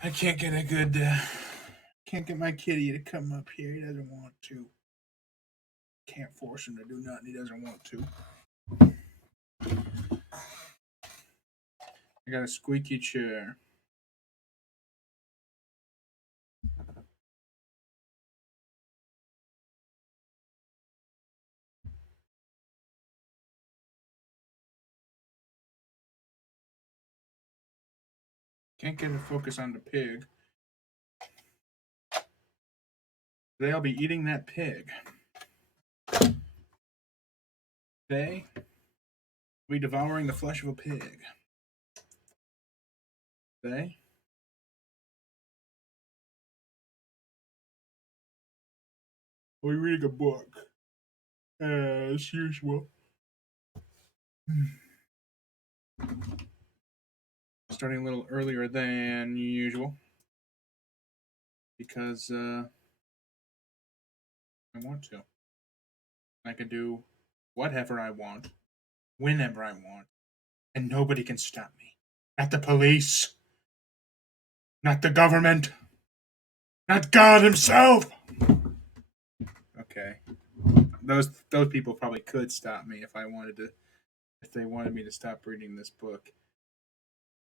I can't get a good. Can't get my kitty to come up here. He doesn't want to. Can't force him to do nothing. He doesn't want to. I got a squeaky chair. Can't get a focus on the pig. Today I'll be eating that pig. Today, I'll be devouring the flesh of a pig. Today, I'll be reading a book. As usual. Starting a little earlier than usual. Because I want to. I can do whatever I want, whenever I want, and nobody can stop me. Not the police, not the government, not God Himself. Okay, those people probably could stop me if I wanted to, if they wanted me to stop reading this book,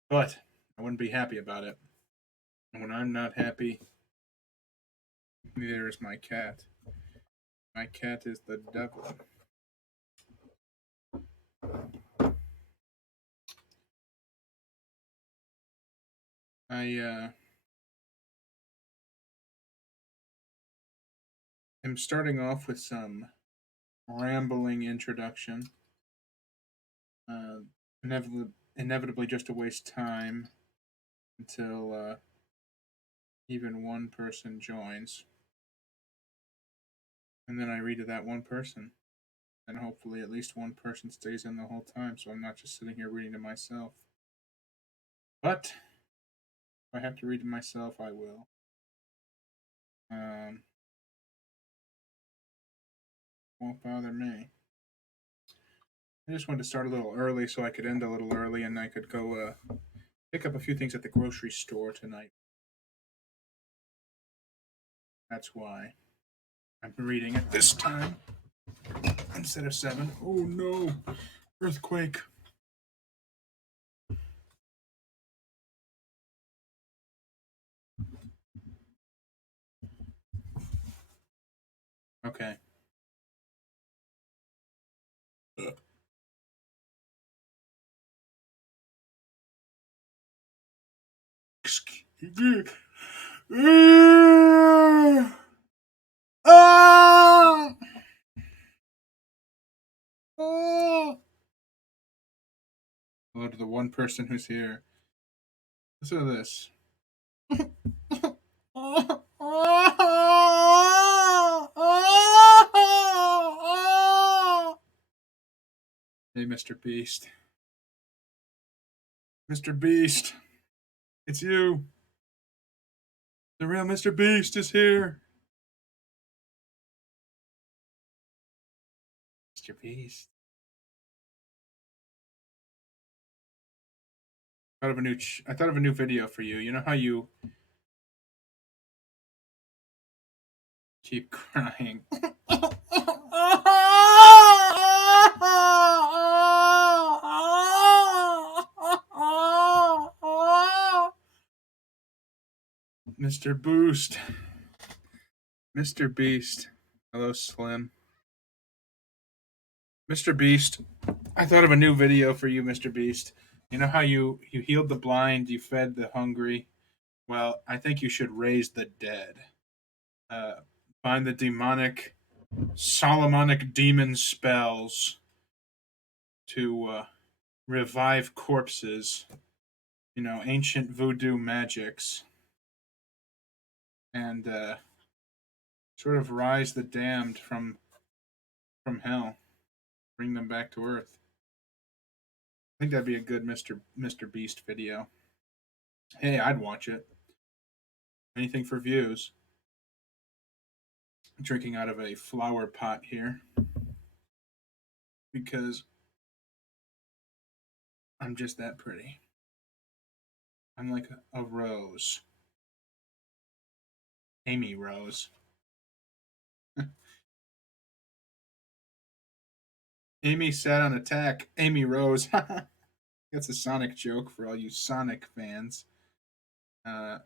but I wouldn't be happy about it. And when I'm not happy, neither is my cat. My cat is the devil. I am starting off with some rambling introduction. Uh, inevitably just to waste time until even one person joins. And then I read to that one person. And hopefully at least one person stays in the whole time so I'm not just sitting here reading to myself. But if I have to read to myself, I will. Won't bother me. I just wanted to start a little early so I could end a little early and I could go pick up a few things at the grocery store tonight. That's why I'm reading at this time instead of 7. Oh no! Earthquake. Okay. Hello to the one person who's here. Listen to this. Hey, Mr. Beast. Mr. Beast. It's you. The real Mr. Beast is here. Mr. Beast. I thought of a new video for you. You know how you keep crying. Mr. Boost. Mr. Beast. Hello, Slim. Mr. Beast. I thought of a new video for you, Mr. Beast. You know how you healed the blind, you fed the hungry? Well, I think you should raise the dead. Find the demonic Solomonic demon spells to revive corpses, ancient voodoo magics, and sort of rise the damned from hell, bring them back to earth. I think that'd be a good Mr. Beast video. Hey, I'd watch it. Anything for views. I'm drinking out of a flower pot here because I'm just that pretty. I'm like a rose. Amy Rose. Amy sat on attack. Amy Rose. That's a Sonic joke for all you Sonic fans. Uh,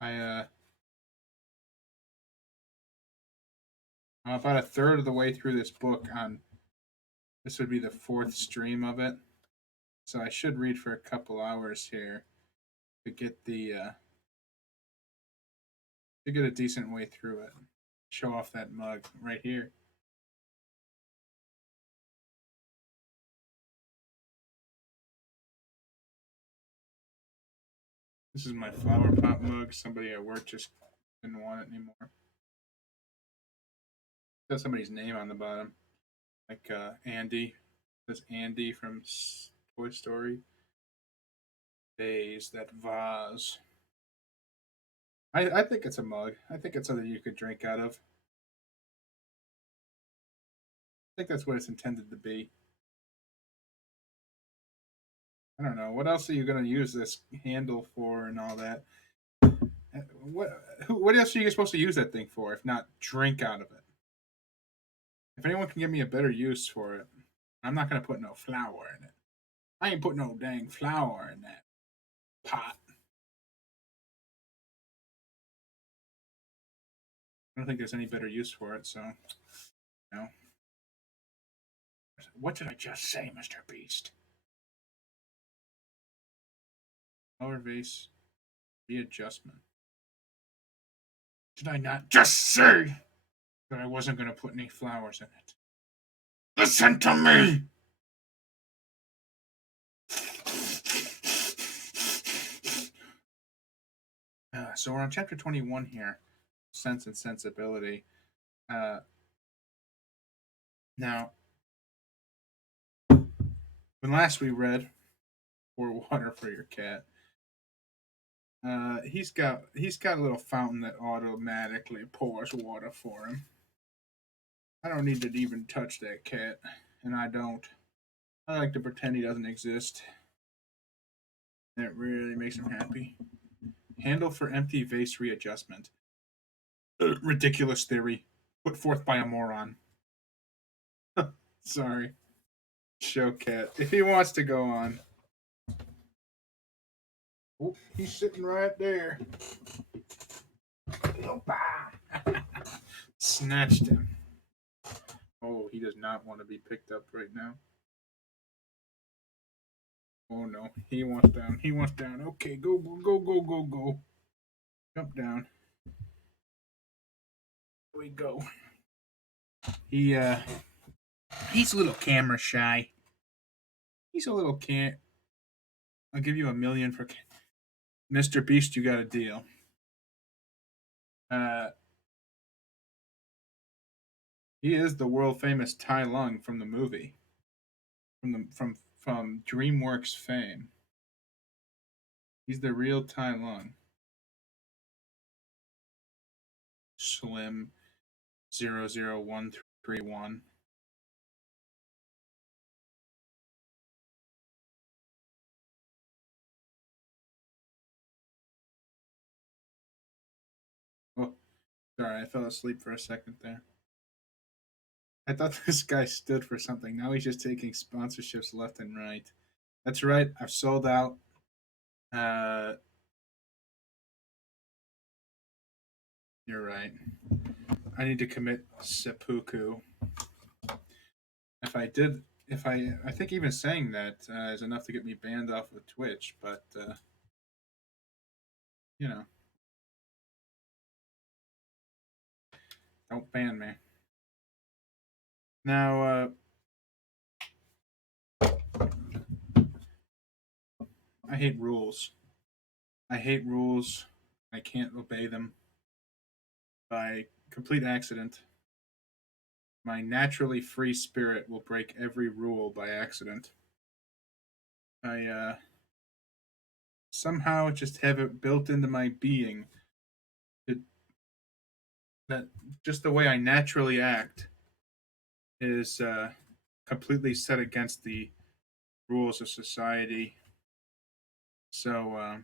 I I'm about a third of the way through this book. On this would be the fourth stream of it, so I should read for a couple hours here to get the to get a decent way through it. Show off that mug right here. This is my flower pot mug. Somebody at work just didn't want it anymore. It has somebody's name on the bottom, like Andy. This Andy from Toy Story. Vase, that vase. I think it's a mug. I think it's something you could drink out of. I think that's what it's intended to be. I don't know. What else are you going to use this handle for and all that? What what else are you supposed to use that thing for if not drink out of it? If anyone can give me a better use for it, I'm not going to put no flour in it. I ain't putting no dang flour in that pot. I don't think there's any better use for it, so, you know. What did I just say, Mr. Beast? Flower vase readjustment. Did I not just say that I wasn't going to put any flowers in it? Listen to me! So we're on chapter 21 here, Sense and Sensibility. Uh, Now, when last we read Pour Water for Your Cat, he's got a little fountain that automatically pours water for him. I don't need to even touch that cat, and I don't. I like to pretend he doesn't exist. That really makes him happy. Handle for empty vase readjustment. Ridiculous theory, put forth by a moron. Sorry. Show cat. If he wants to go on. Oh, he's sitting right there. Snatched him. Oh, he does not want to be picked up right now. Oh no, he wants down. He wants down. Okay, go, go, go, go, go, go. Jump down. Here we go. He's a little camera shy. He's a little can't. I'll give you $1 million for Mr. Beast. You got a deal. Uh, he is the world famous Tai Lung from the movie, from DreamWorks fame. He's the real Tai Lung. Slim 00131. Oh, sorry, I fell asleep for a second there. I thought this guy stood for something. Now he's just taking sponsorships left and right. That's right. I've sold out. Uh, you're right. I need to commit seppuku. I think even saying that is enough to get me banned off of Twitch. But you know, don't ban me. Now, I hate rules. I hate rules. I can't obey them. By complete accident, my naturally free spirit will break every rule by accident. I somehow just have it built into my being that, that just the way I naturally act is completely set against the rules of society. So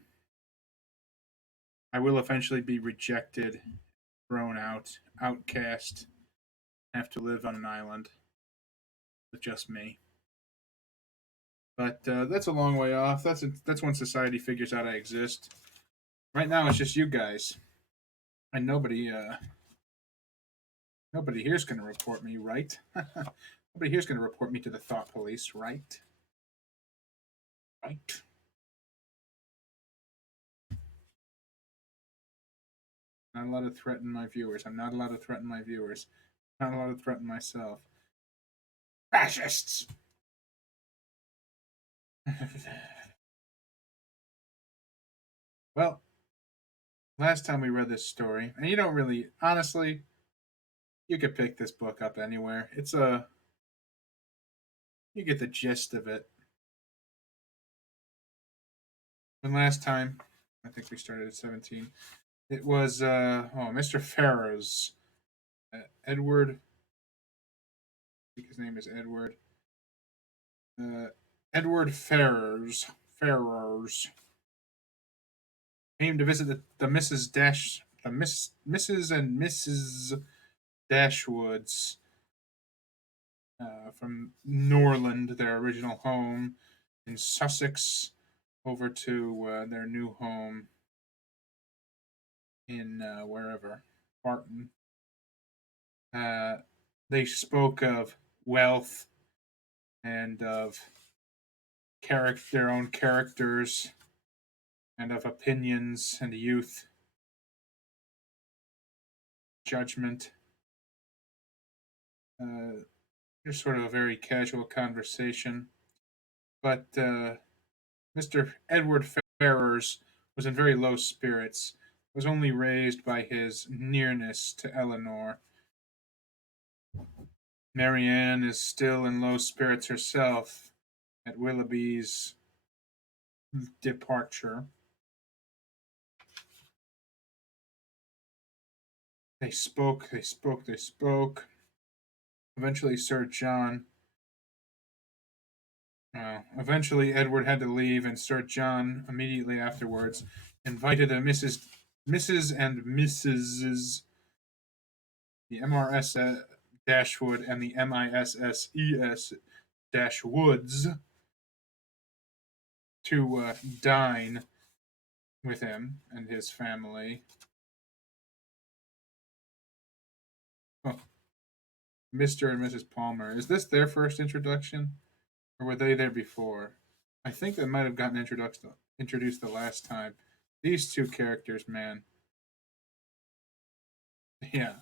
I will eventually be rejected, thrown out, outcast, have to live on an island with just me. But that's a long way off. That's when society figures out I exist. Right now, it's just you guys, and nobody here's going to report me, right? Nobody here's going to report me to the thought police, right? Right. Not allowed to threaten my viewers. I'm not allowed to threaten my viewers. I'm not allowed to threaten myself. Fascists. Well, last time we read this story, and you don't really, honestly, you could pick this book up anywhere. You get the gist of it. And last time, I think we started at 17. It was Mr. Ferrers, Edward. I think his name is Edward. Uh, Edward Ferrers came to visit the Mrs. Mrs. and Mrs. Dashwoods from Norland, their original home in Sussex, over to their new home in wherever Barton. Uh, they spoke of wealth and of their own characters and of opinions and youth, judgment. Just sort of a very casual conversation. But Mr. Edward Ferrers was in very low spirits, was only raised by his nearness to Eleanor. Marianne is still in low spirits herself at Willoughby's departure. They spoke, they spoke, they spoke. Eventually, Sir John. Eventually, Edward had to leave, and Sir John, immediately afterwards, invited Mrs. and Mrs. the MRS Dashwood and the MISSES Dashwoods to dine with him and his family. Oh, Mr. and Mrs. Palmer. Is this their first introduction? Or were they there before? I think they might have gotten introduced the last time. These two characters, man. Yeah.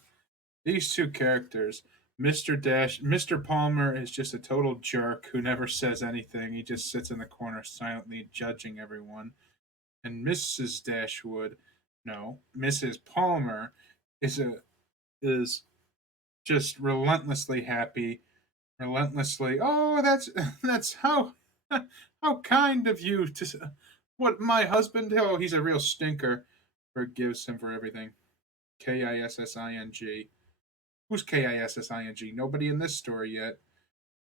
These two characters. Mr. Palmer is just a total jerk who never says anything. He just sits in the corner silently judging everyone. And Mrs. Dashwood, no, Mrs. Palmer is just relentlessly happy, relentlessly. Oh, that's how kind of you to. What my husband? Oh, he's a real stinker. Forgives him for everything. Kissing. Who's Kissing? Nobody in this story yet.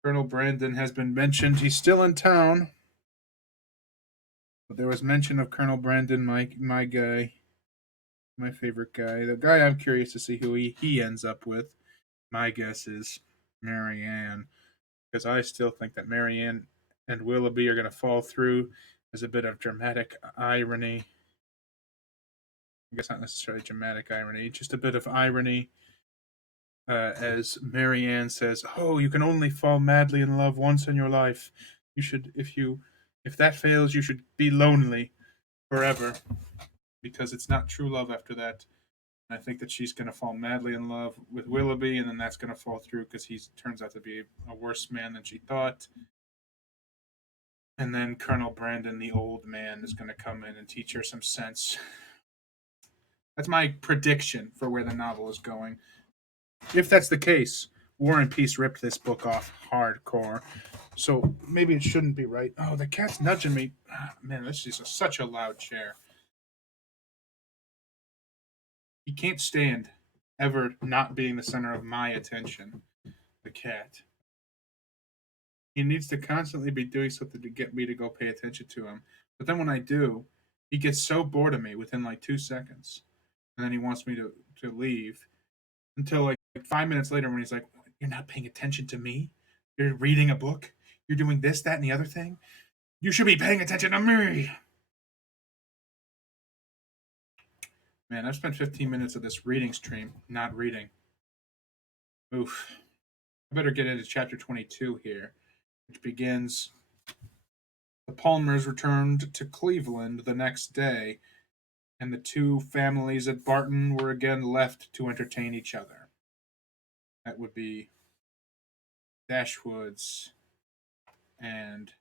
Colonel Brandon has been mentioned. He's still in town. But there was mention of Colonel Brandon, my guy, my favorite guy. The guy I'm curious to see who he ends up with. My guess is Marianne. Because I still think that Marianne and Willoughby are going to fall through as a bit of dramatic irony. I guess not necessarily dramatic irony, just a bit of irony. As Marianne says, "Oh, you can only fall madly in love once in your life. You should, if that fails, you should be lonely forever, because it's not true love after that." And I think that she's going to fall madly in love with Willoughby, and then that's going to fall through because he turns out to be a worse man than she thought. And then Colonel Brandon, the old man, is going to come in and teach her some sense. That's my prediction for where the novel is going. If that's the case, War and Peace ripped this book off hardcore. So maybe it shouldn't be right. Oh, the cat's nudging me. Man, this is such a loud chair. He can't stand ever not being the center of my attention. The cat. He needs to constantly be doing something to get me to go pay attention to him. But then when I do, he gets so bored of me within like 2 seconds, and then he wants me to leave until like 5 minutes later when he's like, "You're not paying attention to me. You're reading a book. You're doing this, that, and the other thing. You should be paying attention to me." Man, I've spent 15 minutes of this reading stream not reading. Oof. I better get into chapter 22 here, which begins: the Palmers returned to Cleveland the next day, and the two families at Barton were again left to entertain each other. That would be Dashwood's and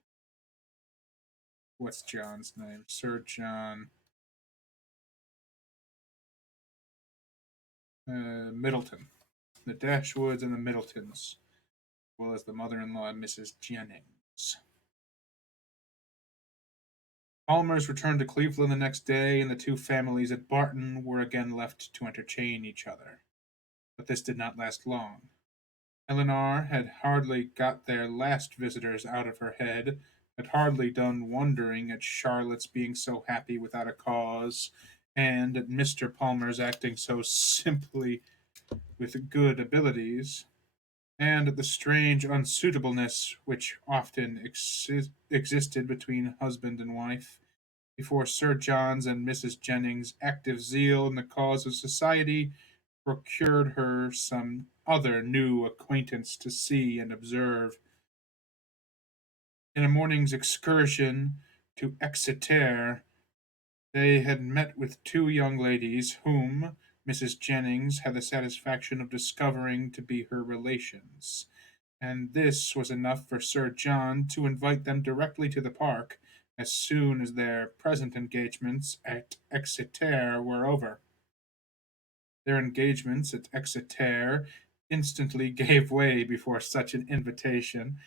what's John's name? Sir John Middleton. The Dashwoods and the Middletons, as well as the mother in law, Mrs. Jennings. Palmers returned to Cleveland the next day, and the two families at Barton were again left to entertain each other. But this did not last long. Eleanor had hardly got their last visitors out of her head, had hardly done wondering at Charlotte's being so happy without a cause, and at Mr. Palmer's acting so simply with good abilities, and at the strange unsuitableness which often existed between husband and wife, before Sir John's and Mrs. Jennings' active zeal in the cause of society procured her some other new acquaintance to see and observe. In a morning's excursion to Exeter, they had met with two young ladies, whom Mrs. Jennings had the satisfaction of discovering to be her relations, and this was enough for Sir John to invite them directly to the park as soon as their present engagements at Exeter were over. Their engagements at Exeter instantly gave way before such an invitation,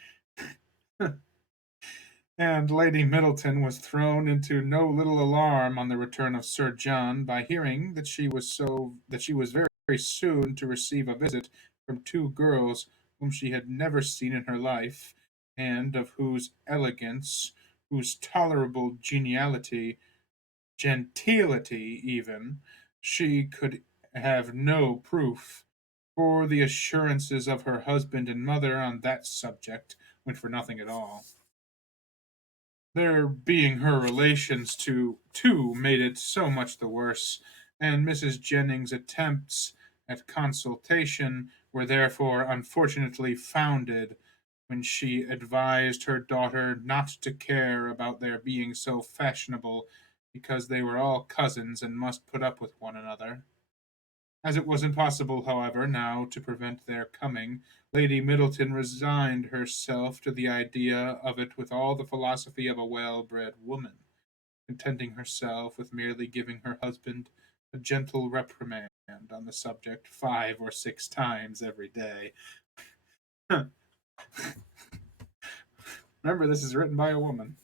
and Lady Middleton was thrown into no little alarm on the return of Sir John by hearing that she was very soon to receive a visit from two girls whom she had never seen in her life, and of whose elegance, whose tolerable geniality, gentility even, she could have no proof, for the assurances of her husband and mother on that subject went for nothing at all. Their being her relations too made it so much the worse, and Mrs. Jennings' attempts at consultation were therefore unfortunately founded when she advised her daughter not to care about their being so fashionable, because they were all cousins and must put up with one another. As it was impossible, however, now to prevent their coming, Lady Middleton resigned herself to the idea of it with all the philosophy of a well-bred woman, contenting herself with merely giving her husband a gentle reprimand on the subject 5 or 6 times every day. Remember, this is written by a woman.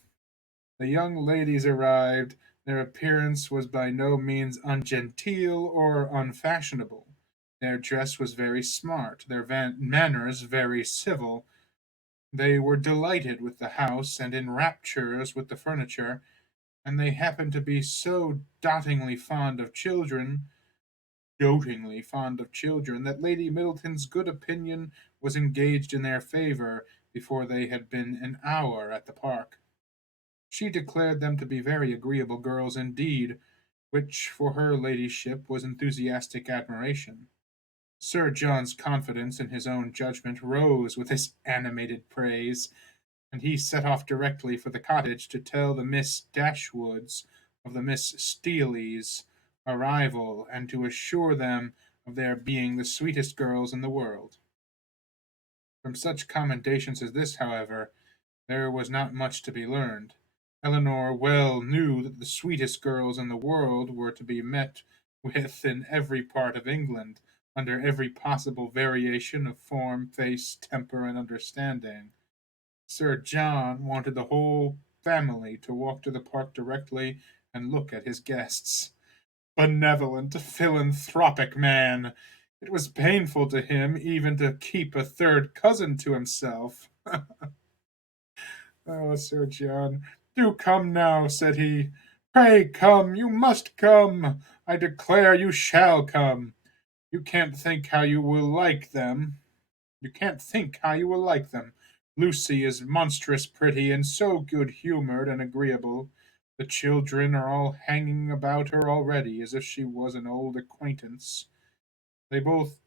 The young ladies arrived. Their appearance was by no means ungenteel or unfashionable. Their dress was very smart, their manners very civil. They were delighted with the house and in raptures with the furniture, and they happened to be so dotingly fond of children, that Lady Middleton's good opinion was engaged in their favour before they had been an hour at the park. She declared them to be very agreeable girls indeed, which for her ladyship was enthusiastic admiration. Sir John's confidence in his own judgment rose with this animated praise, and he set off directly for the cottage to tell the Miss Dashwoods of the Miss Steeleys' arrival, and to assure them of their being the sweetest girls in the world. From such commendations as this, however, there was not much to be learned. Eleanor well knew that the sweetest girls in the world were to be met with in every part of England, under every possible variation of form, face, temper, and understanding. Sir John wanted the whole family to walk to the park directly and look at his guests. Benevolent, philanthropic man! It was painful to him even to keep a third cousin to himself. Oh, Sir John, do come now, said he. Pray come, you must come. I declare you shall come. You can't think how you will like them. You can't think how you will like them. Lucy is monstrous pretty, and so good humored and agreeable. The children are all hanging about her already, as if she was an old acquaintance. They both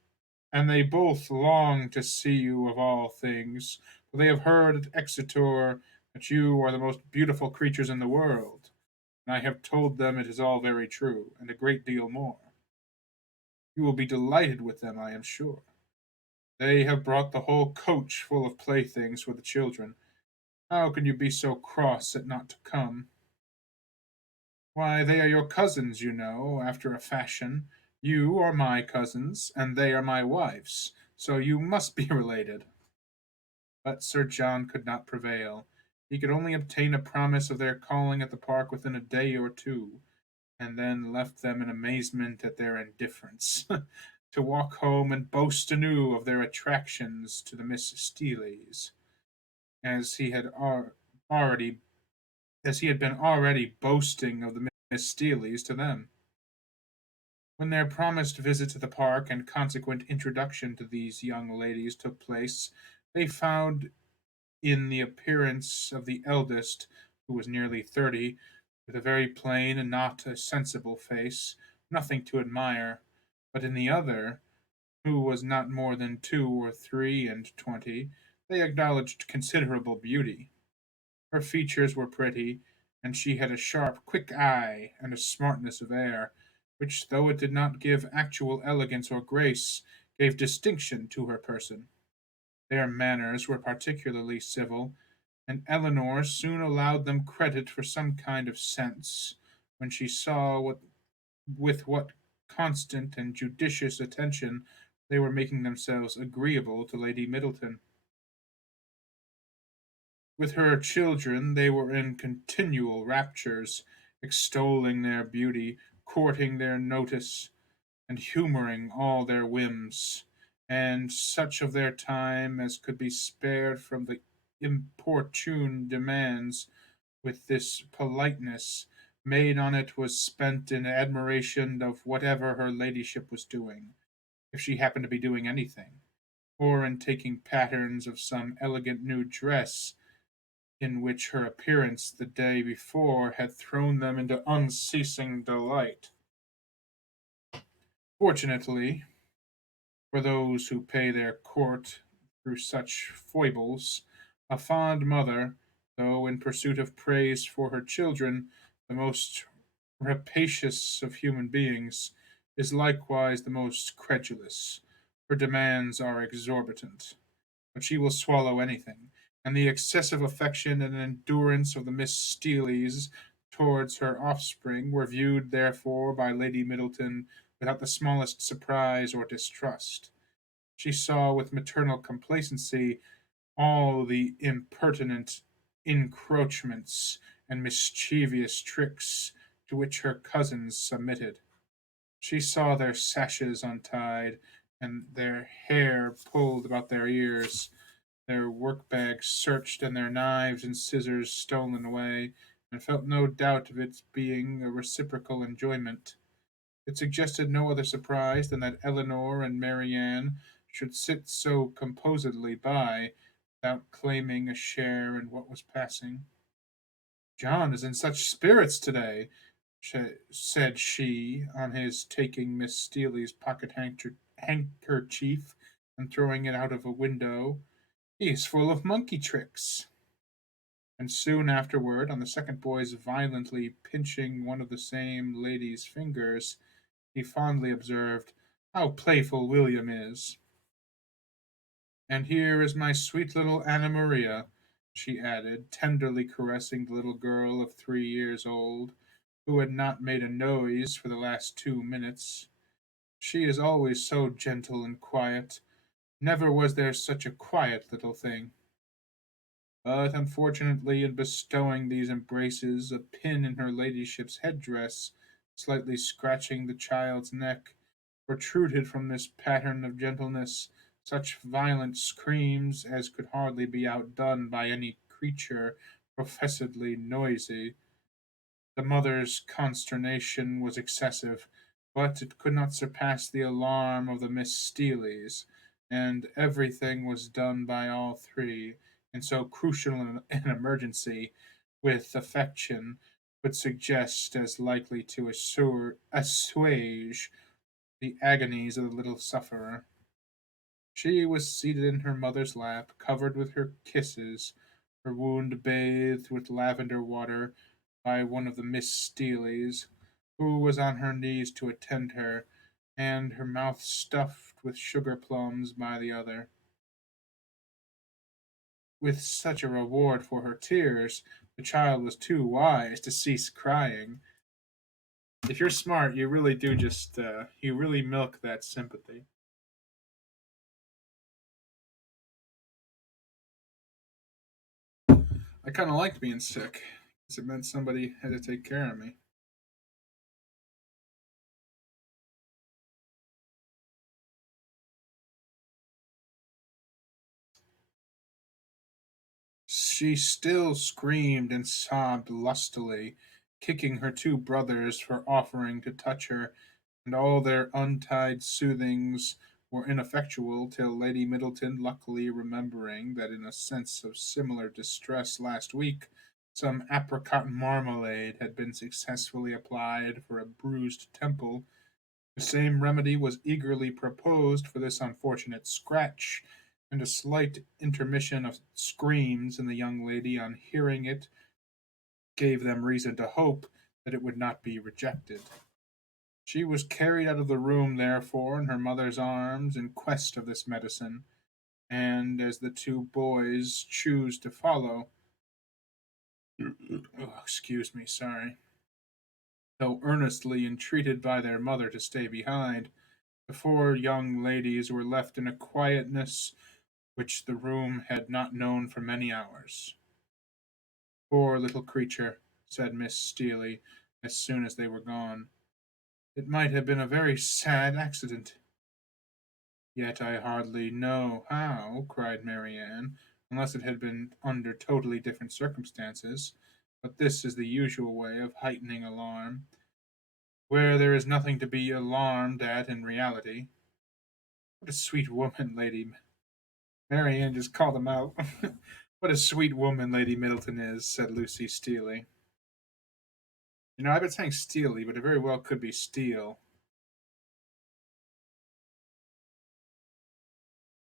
they both long to see you of all things, for they have heard at Exeter that you are the most beautiful creatures in the world, and I have told them it is all very true, and a great deal more. You will be delighted with them, I am sure. They have brought the whole coach full of playthings for the children. How can you be so cross at not to come? Why, they are your cousins, you know, after a fashion. You are my cousins, and they are my wife's, so you must be related. But Sir John could not prevail. He could only obtain a promise of their calling at the park within a day or two, and then left them in amazement at their indifference, to walk home and boast anew of their attractions to the Miss Steeleys, as he had already as he had been already boasting of the Miss Steeleys to them. When their promised visit to the park and consequent introduction to these young ladies took place, they found in the appearance of the eldest, who was nearly 30, with a very plain and not a sensible face, nothing to admire, but in the other, who was not more than 2 or 3 and 20, they acknowledged considerable beauty. Her features were pretty, and she had a sharp, quick eye and a smartness of air, which, though it did not give actual elegance or grace, gave distinction to her person. Their manners were particularly civil, and Eleanor soon allowed them credit for some kind of sense, when she saw with what constant and judicious attention they were making themselves agreeable to Lady Middleton. With her children they were in continual raptures, extolling their beauty, courting their notice, and humoring all their whims, and such of their time as could be spared from the importune demands with this politeness made on it was spent in admiration of whatever her ladyship was doing, if she happened to be doing anything, or in taking patterns of some elegant new dress in which her appearance the day before had thrown them into unceasing delight. Fortunately, for those who pay their court through such foibles, a fond mother, though in pursuit of praise for her children, the most rapacious of human beings, is likewise the most credulous. Her demands are exorbitant, but she will swallow anything, and the excessive affection and endurance of the Miss Steeleys towards her offspring were viewed therefore by Lady Middleton without the smallest surprise or distrust. She saw with maternal complacency all the impertinent encroachments and mischievous tricks to which her cousins submitted. She saw their sashes untied, and their hair pulled about their ears, their work-bags searched, and their knives and scissors stolen away, and felt no doubt of its being a reciprocal enjoyment. It suggested no other surprise than that Eleanor and Marianne should sit so composedly by, without claiming a share in what was passing. John is in such spirits today, said she, on his taking Miss Steely's pocket handkerchief and throwing it out of a window. He is full of monkey tricks. And soon afterward, on the second boy's violently pinching one of the same lady's fingers, he fondly observed, "How playful William is!" "And here is my sweet little Anna Maria," she added, tenderly caressing the little girl of 3 years old, who had not made a noise for the last 2 minutes. "She is always so gentle and quiet. Never was there such a quiet little thing." But unfortunately, in bestowing these embraces, a pin in her ladyship's headdress, slightly scratching the child's neck, protruded from this pattern of gentleness such violent screams as could hardly be outdone by any creature professedly noisy. The mother's consternation was excessive, but it could not surpass the alarm of the Miss Steeleys, and everything was done by all three, in so crucial an emergency, with affection, would suggest as likely to assuage the agonies of the little sufferer. She was seated in her mother's lap, covered with her kisses, her wound bathed with lavender water by one of the Miss Steeleys, who was on her knees to attend her, and her mouth stuffed with sugar plums by the other. With such a reward for her tears, the child was too wise to cease crying. If you're smart, you really do you really milk that sympathy. I kind of liked being sick, because it meant somebody had to take care of me. She still screamed and sobbed lustily, kicking her two brothers for offering to touch her, and all their untied soothings were ineffectual till Lady Middleton, luckily remembering that in a sense of similar distress last week, some apricot marmalade had been successfully applied for a bruised temple, the same remedy was eagerly proposed for this unfortunate scratch, and a slight intermission of screams in the young lady on hearing it gave them reason to hope that it would not be rejected. She was carried out of the room, therefore, in her mother's arms in quest of this medicine, and as the two boys chose to follow, oh, excuse me, sorry, though earnestly entreated by their mother to stay behind, the four young ladies were left in a quietness which the room had not known for many hours. Poor little creature, said Miss Steely, as soon as they were gone. It might have been a very sad accident. Yet I hardly know how, cried Marianne, unless it had been under totally different circumstances. But this is the usual way of heightening alarm, where there is nothing to be alarmed at in reality. What a sweet woman, Lady Marianne just called him out. What a sweet woman Lady Middleton is, said Lucy Steely. You know, I've been saying Steely, but it very well could be Steel.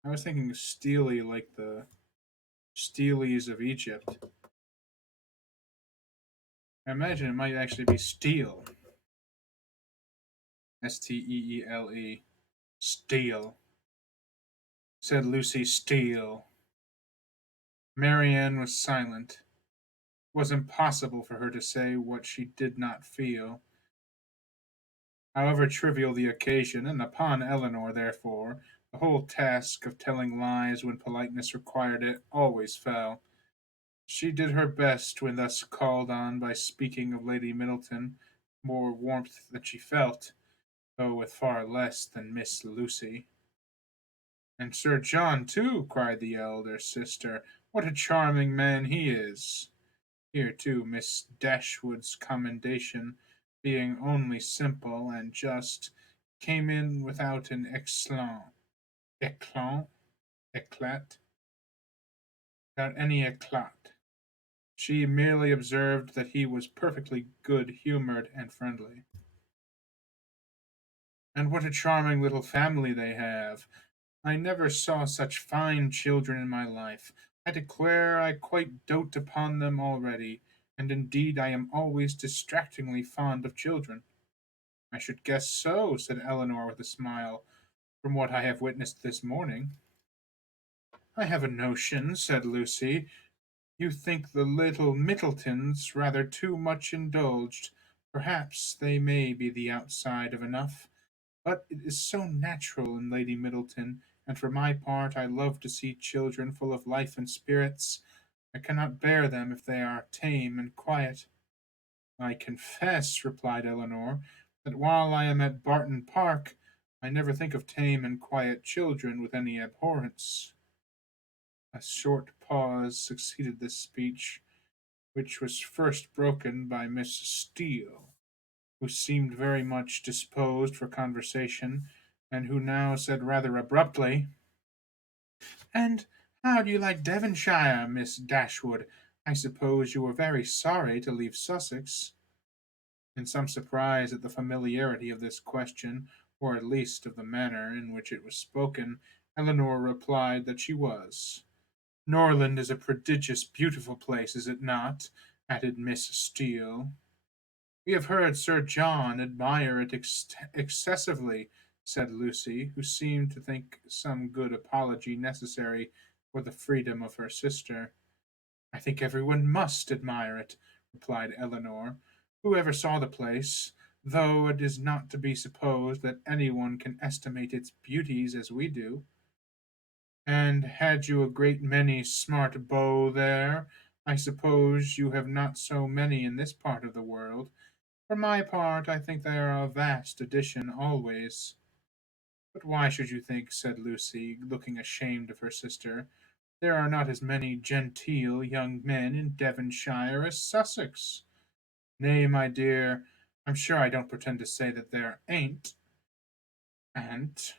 I was thinking Steely like the Steelies of Egypt. I imagine it might actually be Steel. Steele. Steel, said Lucy Steele. Marianne was silent. It was impossible for her to say what she did not feel, however trivial the occasion, and upon Eleanor, therefore, the whole task of telling lies when politeness required it always fell. She did her best when thus called on by speaking of Lady Middleton, more warmth than she felt, though with far less than Miss Lucy. And Sir John, too, cried the elder sister. What a charming man he is! Here, too, Miss Dashwood's commendation, being only simple and just, came in without an éclat, éclat, without any éclat. She merely observed that he was perfectly good-humoured and friendly. And what a charming little family they have! I never saw such fine children in my life. I declare I quite dote upon them already, and indeed I am always distractingly fond of children. I should guess so, said Eleanor with a smile, from what I have witnessed this morning. I have a notion, said Lucy, you think the little Middletons rather too much indulged. Perhaps they may be the outside of enough. But it is so natural in Lady Middleton, and for my part I love to see children full of life and spirits. I cannot bear them if they are tame and quiet. I confess, replied Eleanor, that while I am at Barton Park, I never think of tame and quiet children with any abhorrence. A short pause succeeded this speech, which was first broken by Miss Steele, who seemed very much disposed for conversation, and who now said rather abruptly, "And how do you like Devonshire, Miss Dashwood? I suppose you were very sorry to leave Sussex." In some surprise at the familiarity of this question, or at least of the manner in which it was spoken, Eleanor replied that she was. "Norland is a prodigious beautiful place, is it not?" added Miss Steele. "We have heard Sir John admire it excessively," said Lucy, who seemed to think some good apology necessary for the freedom of her sister. "I think everyone must admire it," replied Eleanor. "Who ever saw the place? Though it is not to be supposed that anyone can estimate its beauties as we do." "And had you a great many smart beaux there? I suppose you have not so many in this part of the world. For my part, I think they are a vast addition always." "But why should you think," said Lucy, looking ashamed of her sister, "there are not as many genteel young men in Devonshire as Sussex?" "Nay, my dear, I'm sure I don't pretend to say that there ain't. And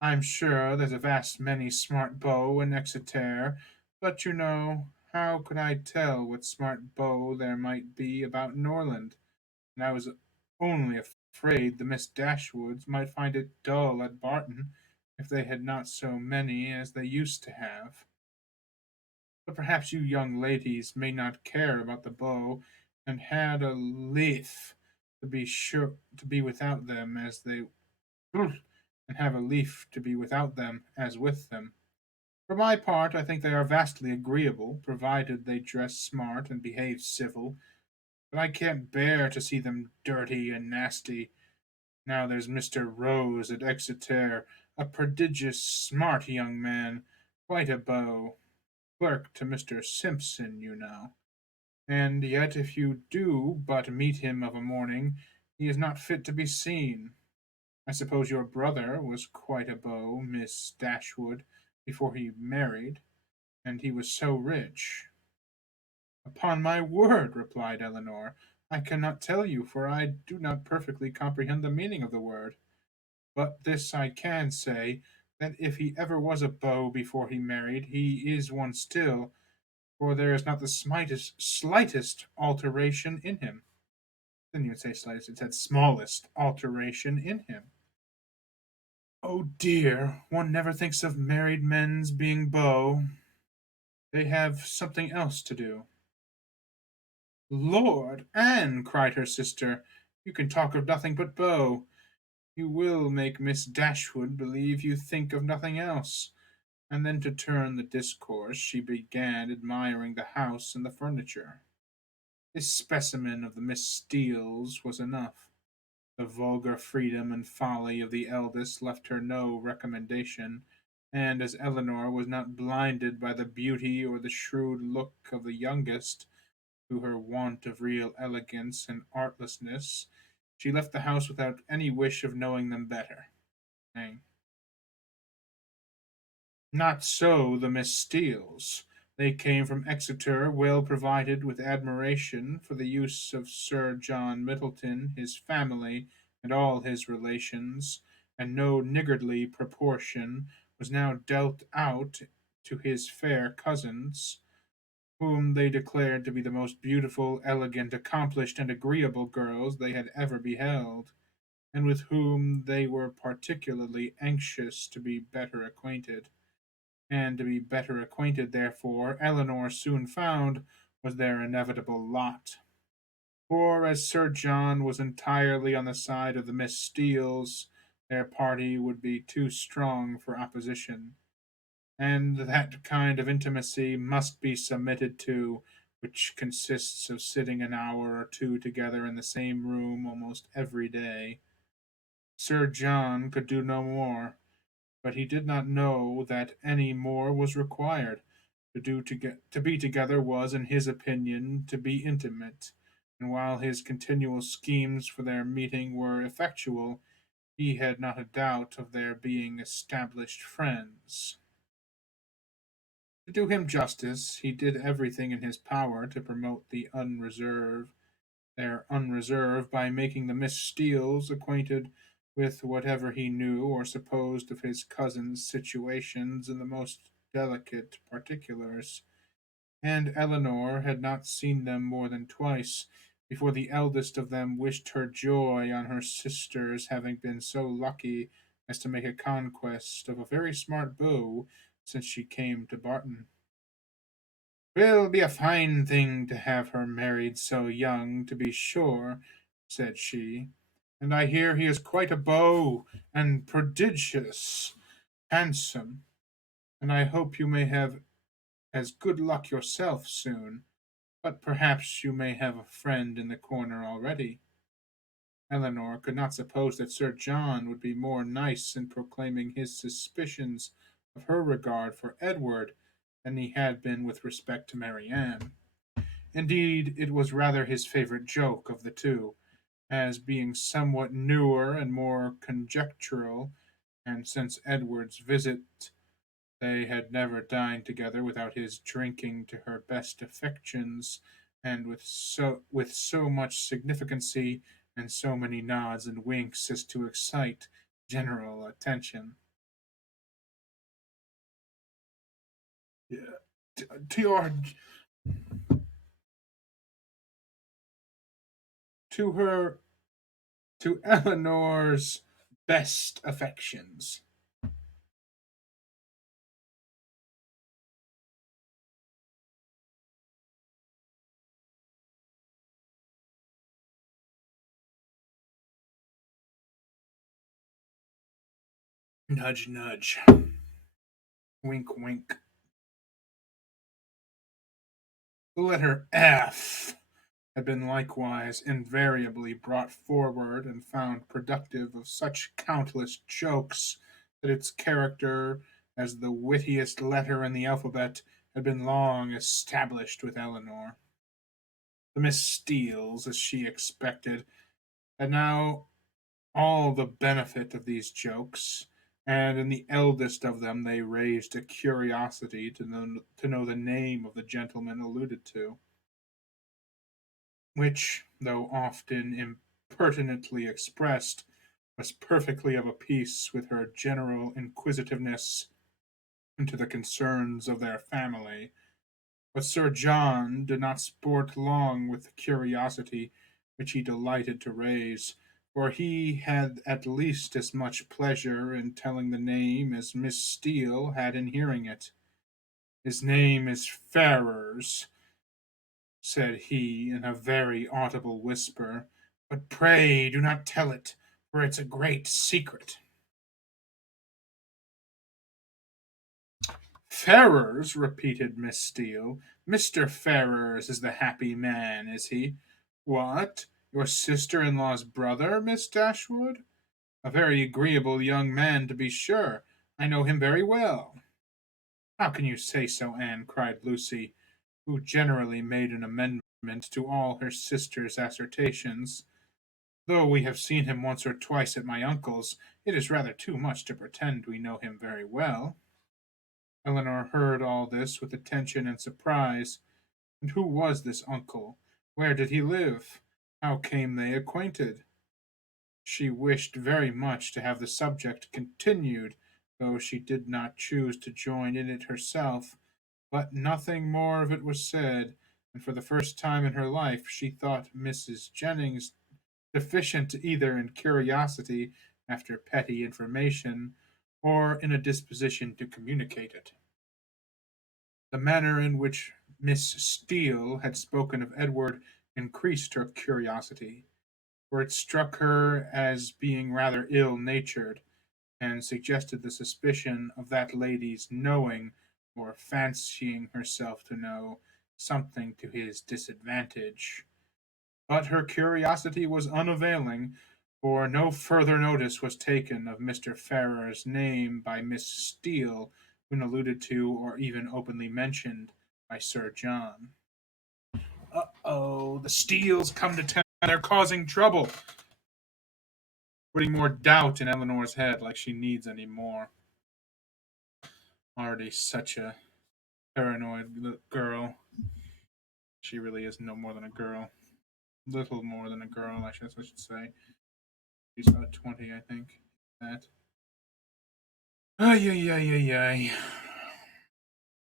I'm sure there's a vast many smart beaux in Exeter, but you know, how could I tell what smart beaux there might be about Norland? And I was only afraid the Miss Dashwoods might find it dull at Barton if they had not so many as they used to have. But perhaps you young ladies may not care about the beaux, and had a lief to be sure to be without them as they and have a lief to be without them as with them. For my part, I think they are vastly agreeable, provided they dress smart and behave civil. But I can't bear to see them dirty and nasty. Now there's Mr. Rose at Exeter, a prodigious smart young man, quite a beau, clerk to Mr. Simpson, you know. And yet if you do but meet him of a morning, he is not fit to be seen. I suppose your brother was quite a beau, Miss Dashwood, before he married, and he was so rich." "Upon my word," replied Eleanor, "I cannot tell you, for I do not perfectly comprehend the meaning of the word. But this I can say, that if he ever was a beau before he married, he is one still, for there is not the slightest alteration in him." Didn't even say slightest, it said smallest alteration in him. "Oh dear, one never thinks of married men's being beaux. They have something else to do." "Lord, Anne!" cried her sister, "you can talk of nothing but beaux. You will make Miss Dashwood believe you think of nothing else." And then to turn the discourse, she began admiring the house and the furniture. This specimen of the Miss Steeles was enough. The vulgar freedom and folly of the eldest left her no recommendation, and as Eleanor was not blinded by the beauty or the shrewd look of the youngest to her want of real elegance and artlessness, she left the house without any wish of knowing them better. Saying, "Not so the Miss Steeles. They came from Exeter well provided with admiration for the use of Sir John Middleton, his family, and all his relations, and no niggardly proportion was now dealt out to his fair cousins, whom they declared to be the most beautiful, elegant, accomplished, and agreeable girls they had ever beheld, and with whom they were particularly anxious to be better acquainted. And to be better acquainted, therefore, Eleanor soon found was their inevitable lot. For as Sir John was entirely on the side of the Miss Steeles, their party would be too strong for opposition, and that kind of intimacy must be submitted to which consists of sitting an hour or two together in the same room almost every day. Sir John could do no more, but he did not know that any more was required. To be together was, in his opinion, to be intimate, and while his continual schemes for their meeting were effectual, he had not a doubt of their being established friends. To do him justice, he did everything in his power to promote their unreserve by making the Miss Steeles acquainted with whatever he knew or supposed of his cousin's situations in the most delicate particulars, and Eleanor had not seen them more than twice before the eldest of them wished her joy on her sister's having been so lucky as to make a conquest of a very smart beau since she came to Barton. "'Twill be a fine thing to have her married so young, to be sure," said she. "And I hear he is quite a beau, and prodigious handsome, and I hope you may have as good luck yourself soon. But perhaps you may have a friend in the corner already." Eleanor could not suppose that Sir John would be more nice in proclaiming his suspicions of her regard for Edward than he had been with respect to Marianne. Indeed, it was rather his favourite joke of the two, as being somewhat newer and more conjectural, and since Edward's visit they had never dined together without his drinking to her best affections, and with so much significancy and so many nods and winks as to excite general attention. Yeah. To your to her to Eleanor's best affections. Nudge, nudge. Wink, wink. The letter F had been likewise invariably brought forward and found productive of such countless jokes that its character as the wittiest letter in the alphabet had been long established with Eleanor. The Miss Steeles, as she expected, had now all the benefit of these jokes, and in the eldest of them they raised a curiosity to know the name of the gentleman alluded to, which, though often impertinently expressed, was perfectly of a piece with her general inquisitiveness into the concerns of their family. But Sir John did not sport long with the curiosity which he delighted to raise, for he had at least as much pleasure in telling the name as Miss Steele had in hearing it. "His name is Ferrars," said he in a very audible whisper, "but pray do not tell it, for it's a great secret." "Ferrars," repeated Miss Steele. "Mr. Ferrars is the happy man, is he? What, your sister in law's brother, Miss Dashwood? A very agreeable young man, to be sure. I know him very well." "How can you say so, Anne?" cried Lucy, who generally made an amendment to all her sister's assertions. "Though we have seen him once or twice at my uncle's, it is rather too much to pretend we know him very well." Eleanor heard all this with attention and surprise. And who was this uncle? Where did he live? How came they acquainted? She wished very much to have the subject continued, though she did not choose to join in it herself, but nothing more of it was said, and for the first time in her life she thought Mrs. Jennings deficient either in curiosity after petty information, or in a disposition to communicate it. The manner in which Miss Steele had spoken of Edward increased her curiosity, for it struck her as being rather ill natured, and suggested the suspicion of that lady's knowing, or fancying herself to know, something to his disadvantage. But her curiosity was unavailing, for no further notice was taken of Mr. Ferrars's name by Miss Steele when alluded to or even openly mentioned by Sir John. "Uh-oh, the Steeles come to town. They're causing trouble," putting more doubt in Eleanor's head, like she needs any more. Already such a paranoid girl. She really is no more than a girl. Little more than a girl, I should say. She's about 20, I think. That. Ay, ay, ay, ay, ay.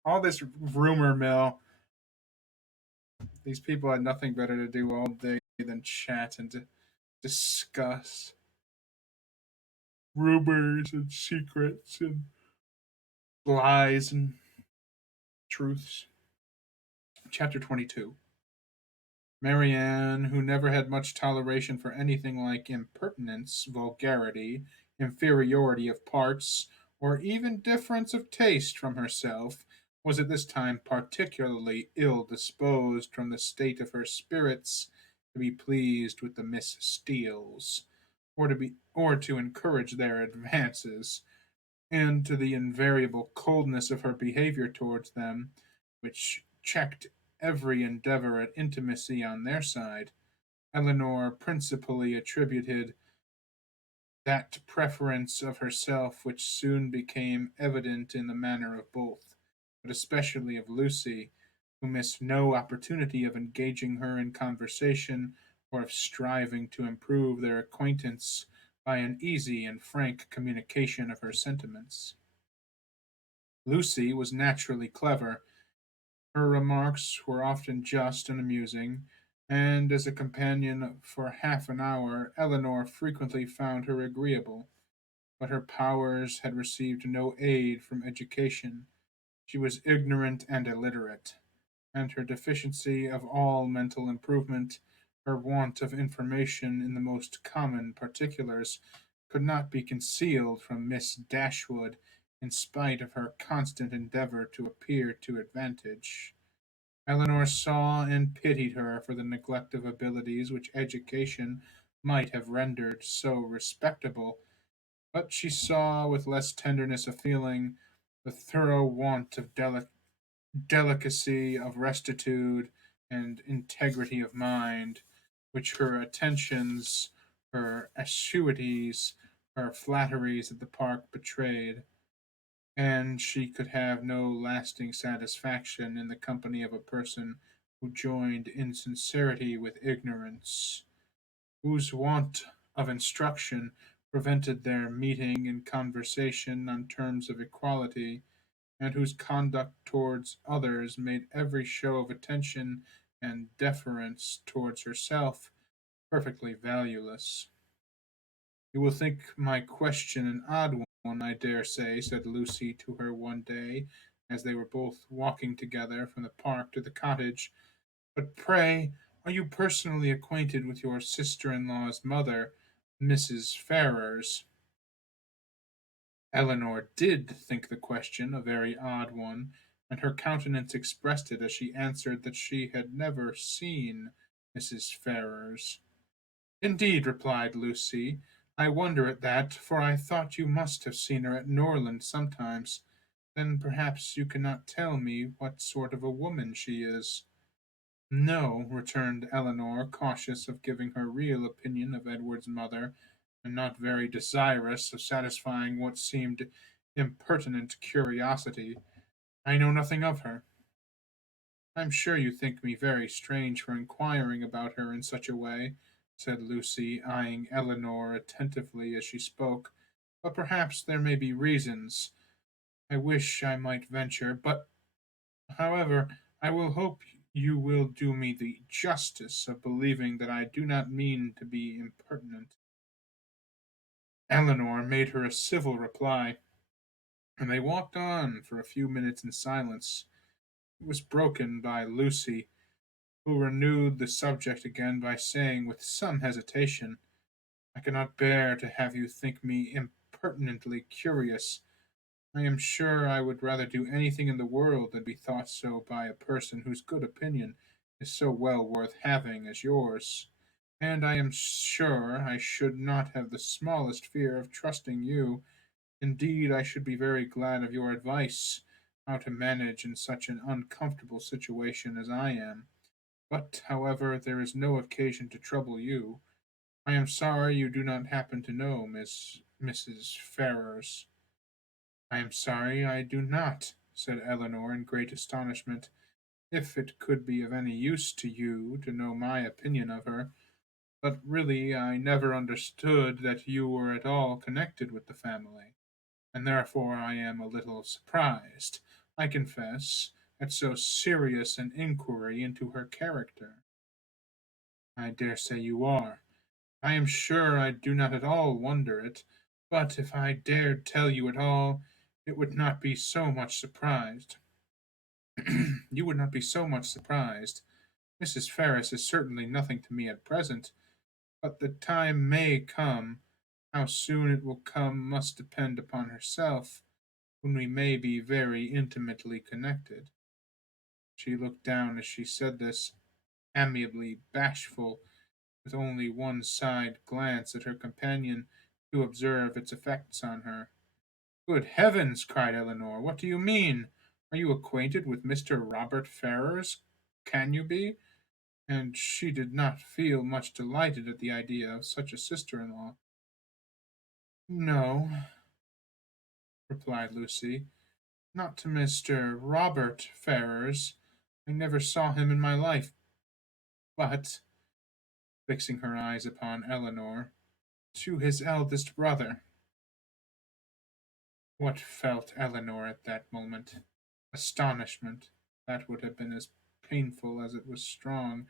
All this rumor mill. These people had nothing better to do all day than chat and to discuss rumors and secrets and lies and truths. Chapter 22. Marianne, who never had much toleration for anything like impertinence, vulgarity, inferiority of parts, or even difference of taste from herself, was at this time particularly ill disposed from the state of her spirits to be pleased with the Miss Steeles, or to encourage their advances, and to the invariable coldness of her behavior towards them, which checked every endeavor at intimacy on their side. Eleanor principally attributed that preference of herself which soon became evident in the manner of both, but especially of Lucy, who missed no opportunity of engaging her in conversation or of striving to improve their acquaintance by an easy and frank communication of her sentiments. Lucy was naturally clever. Her remarks were often just and amusing, and as a companion for half an hour Eleanor frequently found her agreeable. But her powers had received no aid from education. She was ignorant and illiterate, and her deficiency of all mental improvement, her want of information in the most common particulars, could not be concealed from Miss Dashwood, in spite of her constant endeavour to appear to advantage. Eleanor saw and pitied her for the neglect of abilities which education might have rendered so respectable, but she saw with less tenderness of feeling the thorough want of delicacy of rectitude and integrity of mind, which her attentions, her assiduities, her flatteries at the park betrayed, and she could have no lasting satisfaction in the company of a person who joined insincerity with ignorance, whose want of instruction prevented their meeting in conversation on terms of equality, and whose conduct towards others made every show of attention and deference towards herself perfectly valueless. "You will think my question an odd one, I dare say," said Lucy to her one day, as they were both walking together from the park to the cottage, "but pray, are you personally acquainted with your sister in law's mother, Mrs. Ferrars?" Eleanor did think the question a very odd one, and her countenance expressed it as she answered that she had never seen Mrs. Ferrars. "Indeed," replied Lucy, "I wonder at that, for I thought you must have seen her at Norland sometimes. Then perhaps you cannot tell me what sort of a woman she is." "No," returned Eleanor, cautious of giving her real opinion of Edward's mother, and not very desirous of satisfying what seemed impertinent curiosity. "I know nothing of her." "I'm sure you think me very strange for inquiring about her in such a way," said Lucy, eyeing Eleanor attentively as she spoke, "but perhaps there may be reasons. I wish I might venture, but, however, I will hope you will do me the justice of believing that I do not mean to be impertinent." Eleanor made her a civil reply, and they walked on for a few minutes in silence. It was broken by Lucy, who renewed the subject again by saying with some hesitation, "I cannot bear to have you think me impertinently curious. I am sure I would rather do anything in the world than be thought so by a person whose good opinion is so well worth having as yours. And I am sure I should not have the smallest fear of trusting you. Indeed, I should be very glad of your advice how to manage in such an uncomfortable situation as I am. But, however, there is no occasion to trouble you. I am sorry you do not happen to know Mrs. Ferrars." "I am sorry I do not," said Eleanor in great astonishment, if it could be of any use to you to know my opinion of her. But really I never understood that you were at all connected with the family, and therefore I am a little surprised, I confess, at so serious an inquiry into her character. I dare say you are. I am sure I do not at all wonder it, but if I dared tell you at all, it would not be so much surprised. You would not be so much surprised. Mrs. Ferris is certainly nothing to me at present, but the time may come. How soon it will come must depend upon herself, when we may be very intimately connected. She looked down as she said this, amiably bashful, with only one side glance at her companion to observe its effects on her. Good heavens! Cried Eleanor. What do you mean? Are you acquainted with Mr. Robert Ferrars? Can you be? And she did not feel much delighted at the idea of such a sister-in-law. No, replied Lucy, not to Mr. Robert Ferrars. I never saw him in my life, but, fixing her eyes upon Eleanor, to his eldest brother. What felt Eleanor at that moment? Astonishment, that would have been as painful as it was strong,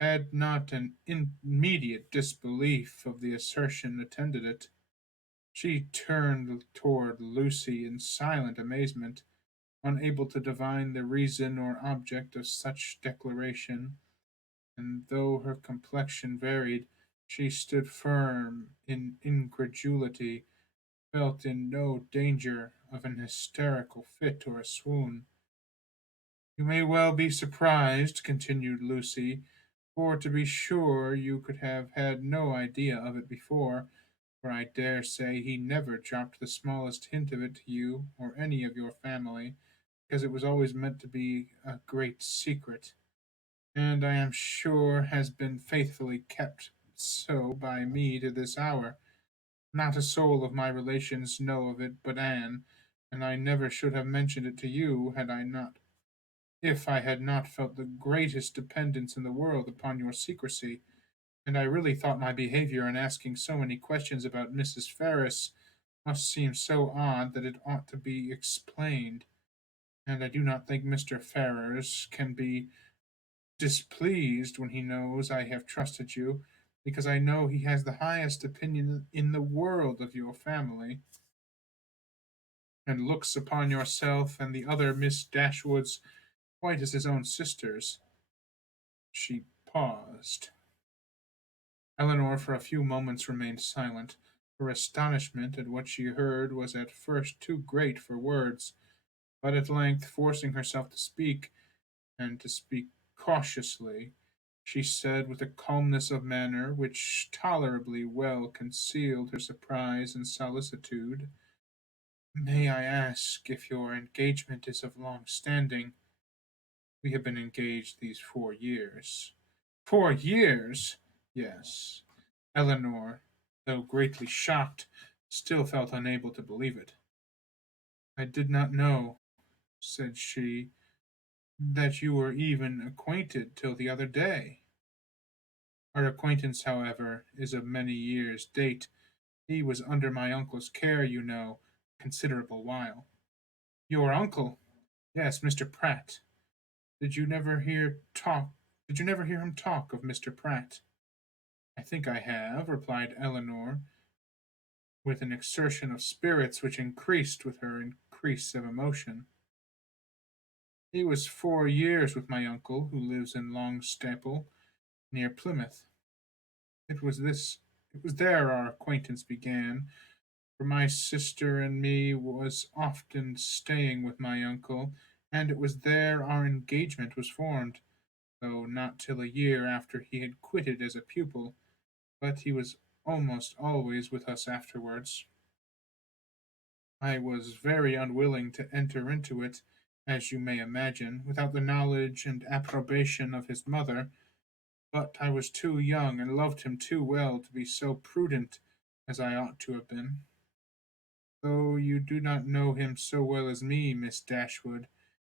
had not an immediate disbelief of the assertion attended it. She turned toward Lucy in silent amazement, unable to divine the reason or object of such declaration, and though her complexion varied, she stood firm in incredulity, felt in no danger of an hysterical fit or a swoon. You may well be surprised, continued Lucy, for to be sure you could have had no idea of it before, for I dare say he never dropped the smallest hint of it to you or any of your family, because it was always meant to be a great secret, and I am sure has been faithfully kept so by me to this hour. Not a soul of my relations know of it but Anne, and I never should have mentioned it to you had I not if I had not felt the greatest dependence in the world upon your secrecy, and I really thought my behavior in asking so many questions about Mrs. Ferris must seem so odd that it ought to be explained, and I do not think Mr. Ferrars can be displeased when he knows I have trusted you, because I know he has the highest opinion in the world of your family, and looks upon yourself and the other Miss Dashwoods quite as his own sisters. She paused. Eleanor for a few moments remained silent. Her astonishment at what she heard was at first too great for words, but at length, forcing herself to speak, and to speak cautiously, she said with a calmness of manner which tolerably well concealed her surprise and solicitude, "May I ask if your engagement is of long standing? We have been engaged these 4 years." 4 years? Yes. Eleanor, though greatly shocked, still felt unable to believe it. I did not know, said she, that you were even acquainted till the other day. Our acquaintance, however, is of many years' date. He was under my uncle's care, you know, a considerable while. Your uncle? Yes, Mr. Pratt. Did you never hear talk? Did you never hear him talk of Mr. Pratt? I think I have, replied Eleanor, with an exertion of spirits which increased with her increase of emotion. He was 4 years with my uncle, who lives in Longstaple, near Plymouth. It was this it was there our acquaintance began, for my sister and me was often staying with my uncle, and it was there our engagement was formed, though not till a year after he had quitted as a pupil, but he was almost always with us afterwards. I was very unwilling to enter into it, as you may imagine, without the knowledge and approbation of his mother, but I was too young and loved him too well to be so prudent as I ought to have been. Though you do not know him so well as me, Miss Dashwood,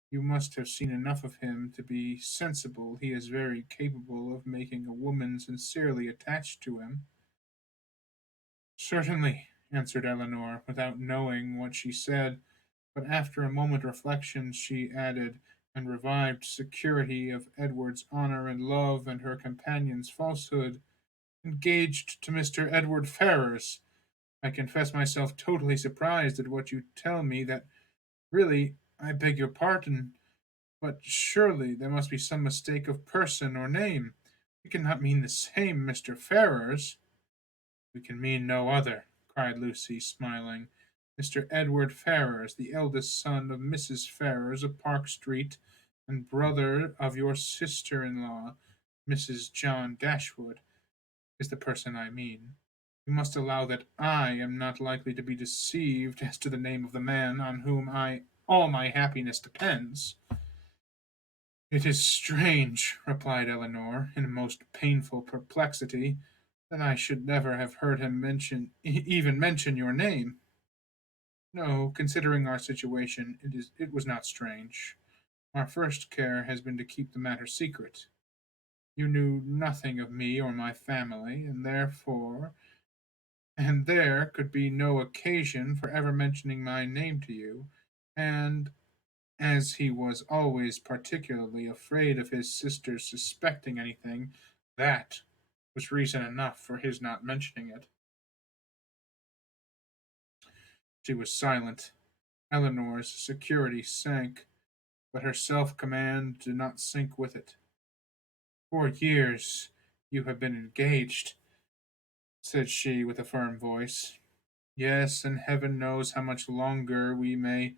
you must have seen enough of him to be sensible he is very capable of making a woman sincerely attached to him. Certainly, answered Eleanor, without knowing what she said, but after a moment's reflection she added, and revived security of Edward's honour and love and her companion's falsehood. Engaged to Mr. Edward Ferrars. I confess myself totally surprised at what you tell me that really, I beg your pardon, but surely there must be some mistake of person or name. You cannot mean the same Mr. Ferrars. We can mean no other, cried Lucy, smiling. Mr. Edward Ferrars, the eldest son of Mrs. Ferrars of Park Street, and brother of your sister in law, Mrs. John Dashwood, is the person I mean. You must allow that I am not likely to be deceived as to the name of the man on whom all my happiness depends. It is strange, replied Eleanor, in most painful perplexity, that I should never have heard him even mention your name. No, considering our situation, it was not strange. Our first care has been to keep the matter secret. You knew nothing of me or my family, and there could be no occasion for ever mentioning my name to you, and as he was always particularly afraid of his sister's suspecting anything, that was reason enough for his not mentioning it. She was silent. Eleanor's security sank, but her self command did not sink with it. 4 years you have been engaged, said she with a firm voice. Yes, and heaven knows how much longer we may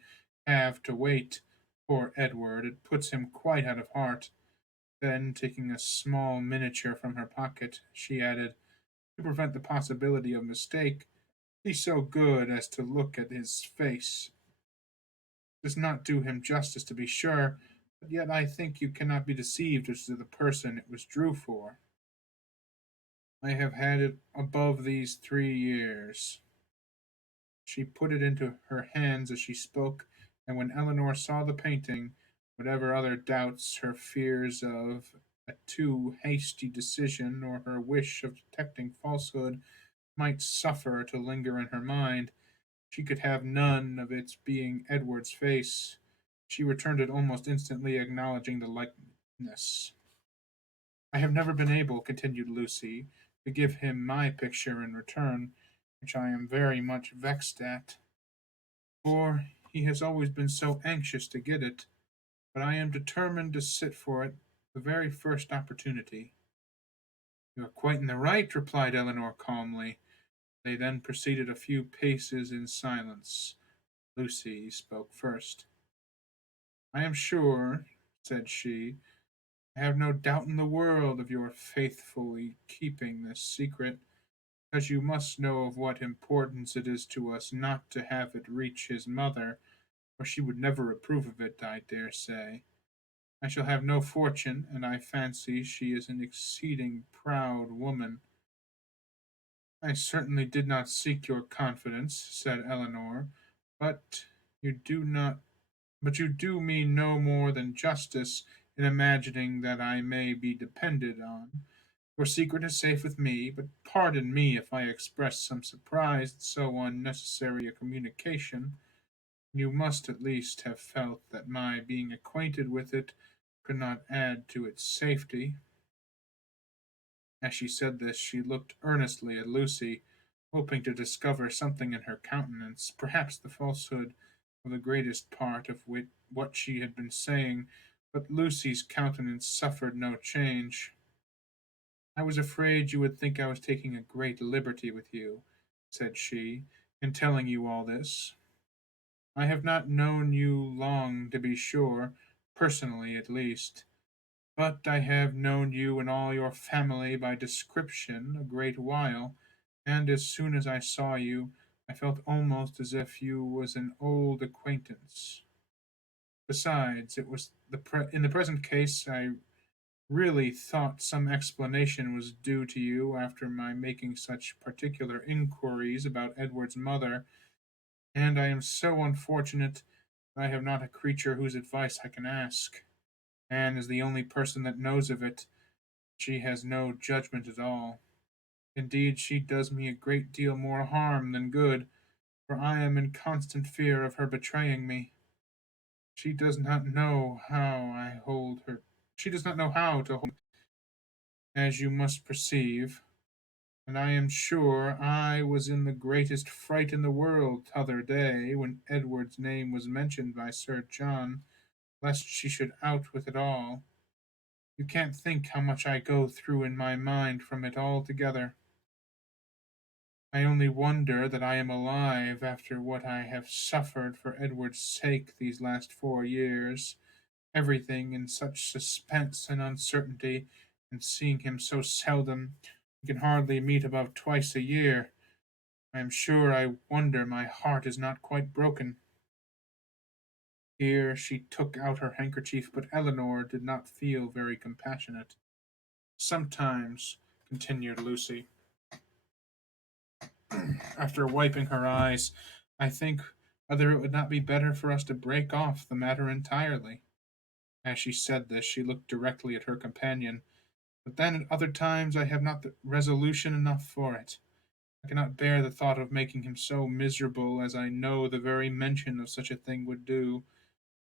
have to wait. Poor Edward, it puts him quite out of heart. Then, taking a small miniature from her pocket, she added, to prevent the possibility of mistake, be so good as to look at his face. Does not do him justice, to be sure, but yet I think you cannot be deceived as to the person it was drew for. I have had it above these 3 years. She put it into her hands as she spoke, and when Eleanor saw the painting, whatever other doubts her fears of a too hasty decision or her wish of detecting falsehood might suffer to linger in her mind, she could have none of its being Edward's face. She returned it almost instantly, acknowledging the likeness. I have never been able, continued Lucy, to give him my picture in return, which I am very much vexed at, for he has always been so anxious to get it, but I am determined to sit for it the very first opportunity. You are quite in the right, replied Eleanor calmly. They then proceeded a few paces in silence. Lucy spoke first. I am sure, said she, I have no doubt in the world of your faithfully keeping this secret, because you must know of what importance it is to us not to have it reach his mother, or she would never approve of it, I dare say. I shall have no fortune, and I fancy she is an exceeding proud woman. I certainly did not seek your confidence, said Eleanor, but you do not but you do me no more than justice in imagining that I may be depended on. Your secret is safe with me, but pardon me if I express some surprise at so unnecessary a communication. You must at least have felt that my being acquainted with it could not add to its safety. As she said this, she looked earnestly at Lucy, hoping to discover something in her countenance, perhaps the falsehood of the greatest part of what she had been saying, but Lucy's countenance suffered no change. I was afraid you would think I was taking a great liberty with you, said she, in telling you all this. I have not known you long, to be sure, personally at least, but I have known you and all your family by description a great while, and as soon as I saw you, I felt almost as if you was an old acquaintance. Besides, it was in the present case I really thought some explanation was due to you after my making such particular inquiries about Edward's mother. and I am so unfortunate that I have not a creature whose advice I can ask. Anne is the only person that knows of it. She has no judgment at all. Indeed, she does me a great deal more harm than good, for I am in constant fear of her betraying me. She does not know how I hold her. She does not know how to hold, as you must perceive, and I am sure I was in the greatest fright in the world t'other day when Edward's name was mentioned by Sir John, lest she should out with it all. You can't think how much I go through in my mind from it altogether. I only wonder that I am alive after what I have suffered for Edward's sake these last 4 years, everything in such suspense and uncertainty, and seeing him so seldom, we can hardly meet above twice a year. I am sure I wonder my heart is not quite broken. Here she took out her handkerchief, but Eleanor did not feel very compassionate. Sometimes, continued Lucy, after wiping her eyes, I think whether it would not be better for us to break off the matter entirely. As she said this, she looked directly at her companion, but then at other times I have not the resolution enough for it. I cannot bear the thought of making him so miserable as I know the very mention of such a thing would do,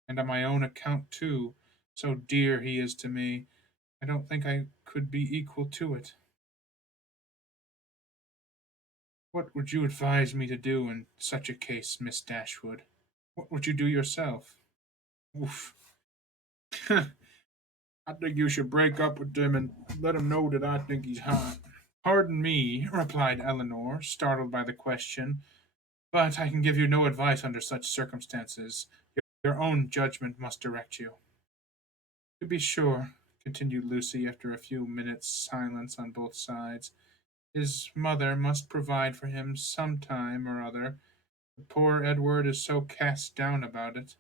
and on my own account too, so dear he is to me, I don't think I could be equal to it. What would you advise me to do in such a case, Miss Dashwood? What would you do yourself? Oof. I think you should break up with him and let him know that I think he's hot. Pardon me, replied Eleanor, startled by the question, but I can give you no advice under such circumstances. Your own judgment must direct you. To be sure, continued Lucy after a few minutes' silence on both sides, his mother must provide for him some time or other. But poor Edward is so cast down about it.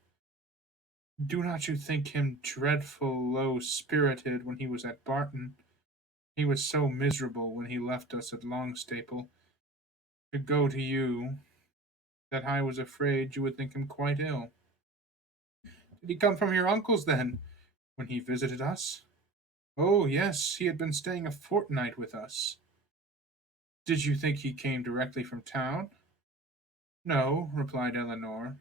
Do not you think him dreadful low spirited when he was at Barton? He was so miserable when he left us at Longstaple to go to you that I was afraid you would think him quite ill. Did he come from your uncle's then, when he visited us? Oh, yes, he had been staying a fortnight with us. Did you think he came directly from town? No, replied Eleanor,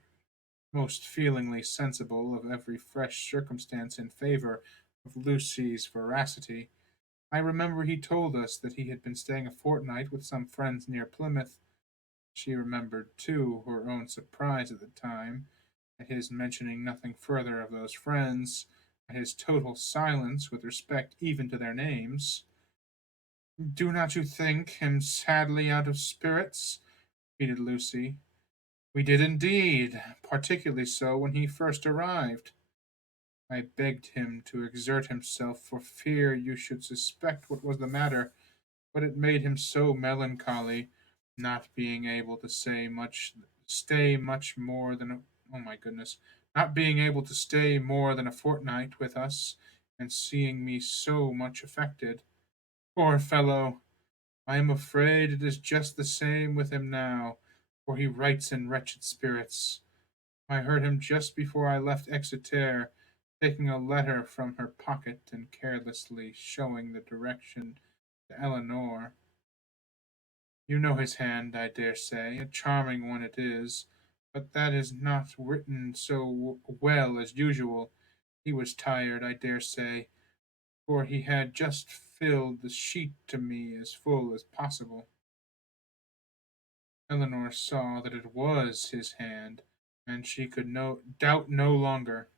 most feelingly sensible of every fresh circumstance in favor of Lucy's veracity. I remember he told us that he had been staying a fortnight with some friends near Plymouth. She remembered, too, her own surprise at the time, at his mentioning nothing further of those friends, at his total silence with respect even to their names. Do not you think him sadly out of spirits? Repeated Lucy. We did indeed, particularly so when he first arrived. I begged him to exert himself for fear you should suspect what was the matter, but it made him so melancholy, not being able to stay much more than oh my goodness, not being able to stay more than a fortnight with us, and seeing me so much affected. Poor fellow! I am afraid it is just the same with him now, for he writes in wretched spirits. I heard him just before I left Exeter, taking a letter from her pocket and carelessly showing the direction to Eleanor. You know his hand, I dare say, a charming one it is, but that is not written so well as usual. He was tired, I dare say, for he had just filled the sheet to me as full as possible. Eleanor saw that it was his hand, and she could doubt no longer.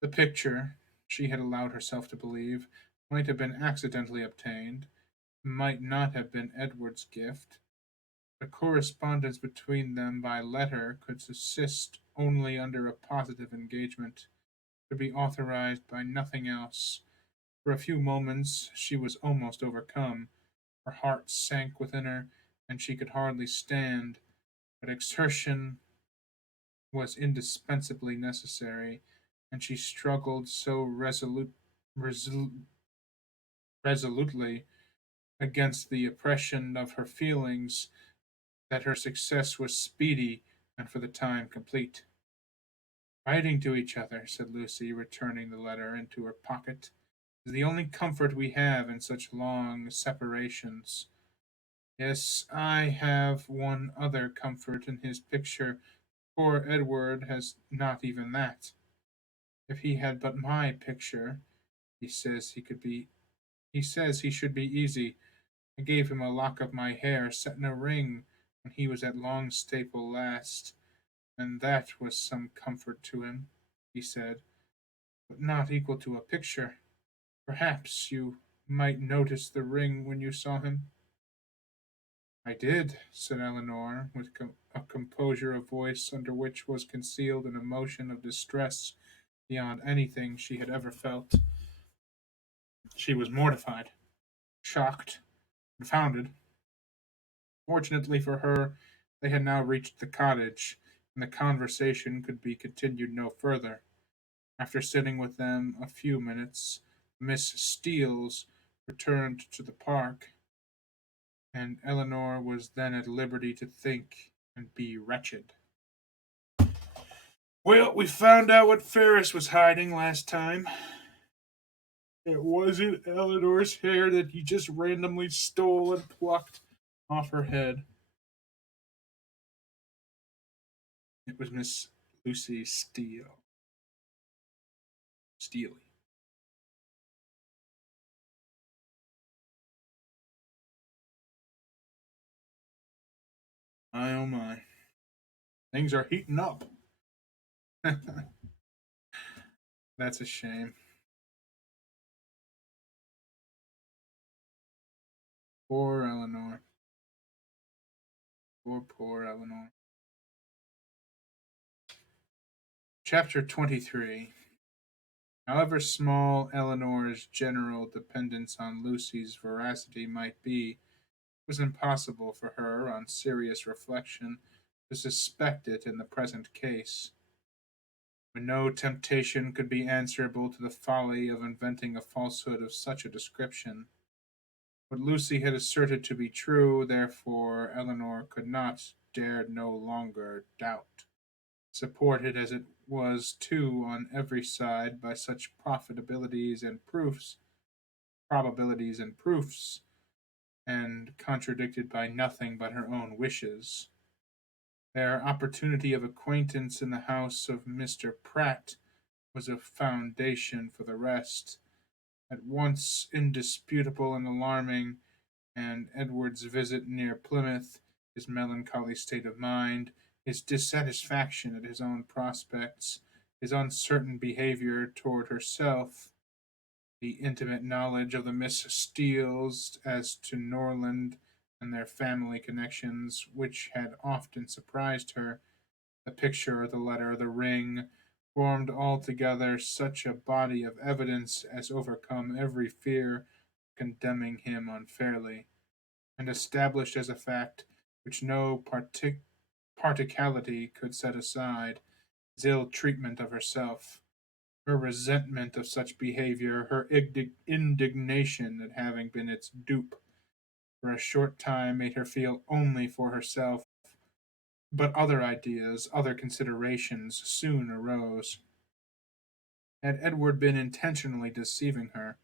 The picture, she had allowed herself to believe, might have been accidentally obtained, might not have been Edward's gift. The correspondence between them by letter could subsist only under a positive engagement, could be authorized by nothing else. For a few moments she was almost overcome. Her heart sank within her, and she could hardly stand, but exertion was indispensably necessary, and she struggled so resolutely against the oppression of her feelings that her success was speedy and for the time complete. Writing to each other, said Lucy, returning the letter into her pocket, is the only comfort we have in such long separations. Yes, I have one other comfort in his picture. Poor Edward has not even that. If he had but my picture, he says he could be he says he should be easy. I gave him a lock of my hair set in a ring when he was at Longstaple last, and that was some comfort to him, he said, but not equal to a picture. Perhaps you might notice the ring when you saw him. I did, said Eleanor, with a composure of voice under which was concealed an emotion of distress beyond anything she had ever felt. She was mortified, shocked, confounded. Fortunately for her, they had now reached the cottage, and the conversation could be continued no further. After sitting with them a few minutes, Miss Steeles returned to the park, and Eleanor was then at liberty to think and be wretched. Well, we found out what Ferris was hiding last time. It wasn't Eleanor's hair that he just randomly stole and plucked off her head. It was Miss Lucy Steely. My oh my. Things are heating up. That's a shame. Poor Eleanor. Poor Eleanor. Chapter 23. However small Eleanor's general dependence on Lucy's veracity might be, it was impossible for her, on serious reflection, to suspect it in the present case. When no temptation could be answerable to the folly of inventing a falsehood of such a description. What Lucy had asserted to be true, therefore, Eleanor could not, dared no longer doubt, supported as it was too on every side by such probabilities and proofs, and contradicted by nothing but her own wishes. Their opportunity of acquaintance in the house of Mr. Pratt was a foundation for the rest, at once indisputable and alarming, and Edward's visit near Plymouth, his melancholy state of mind, his dissatisfaction at his own prospects, his uncertain behavior toward herself, the intimate knowledge of the Miss Steeles as to Norland and their family connections, which had often surprised her, the picture, the letter, the ring, formed altogether such a body of evidence as overcome every fear condemning him unfairly, and established as a fact which no partiality could set aside, his ill treatment of herself, her resentment of such behavior, her indignation at having been its dupe, for a short time made her feel only for herself, but other ideas, other considerations soon arose. Had Edward been intentionally deceiving her?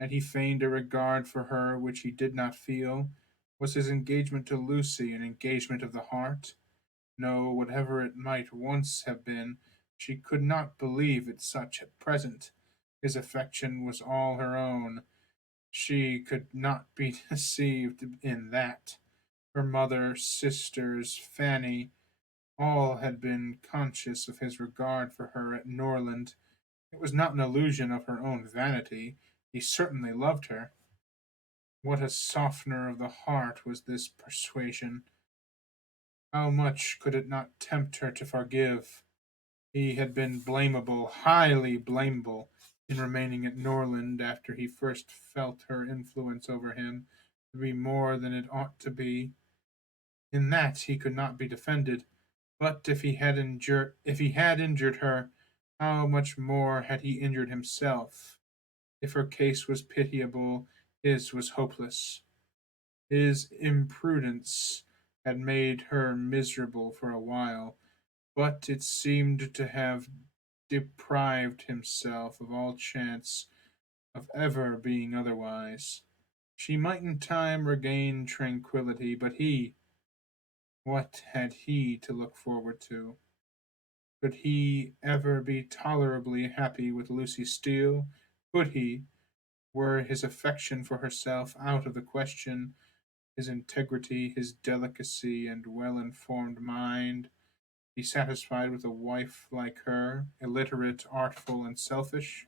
Had he feigned a regard for her which he did not feel? Was his engagement to Lucy an engagement of the heart? No, whatever it might once have been, she could not believe it such at present. His affection was all her own. She could not be deceived in that. Her mother, sisters, Fanny, all had been conscious of his regard for her at Norland. It was not an illusion of her own vanity. He certainly loved her. What a softener of the heart was this persuasion! How much could it not tempt her to forgive? He had been blamable, highly blamable, in remaining at Norland after he first felt her influence over him to be more than it ought to be. In that he could not be defended. But if he had injured her, how much more had he injured himself? If her case was pitiable, his was hopeless. His imprudence had made her miserable for a while, but it seemed to have deprived himself of all chance of ever being otherwise. She might in time regain tranquillity, but what had he to look forward to? Could he ever be tolerably happy with Lucy Steele? Could he, were his affection for herself out of the question, his integrity, his delicacy, and well informed mind, be satisfied with a wife like her, illiterate, artful, and selfish?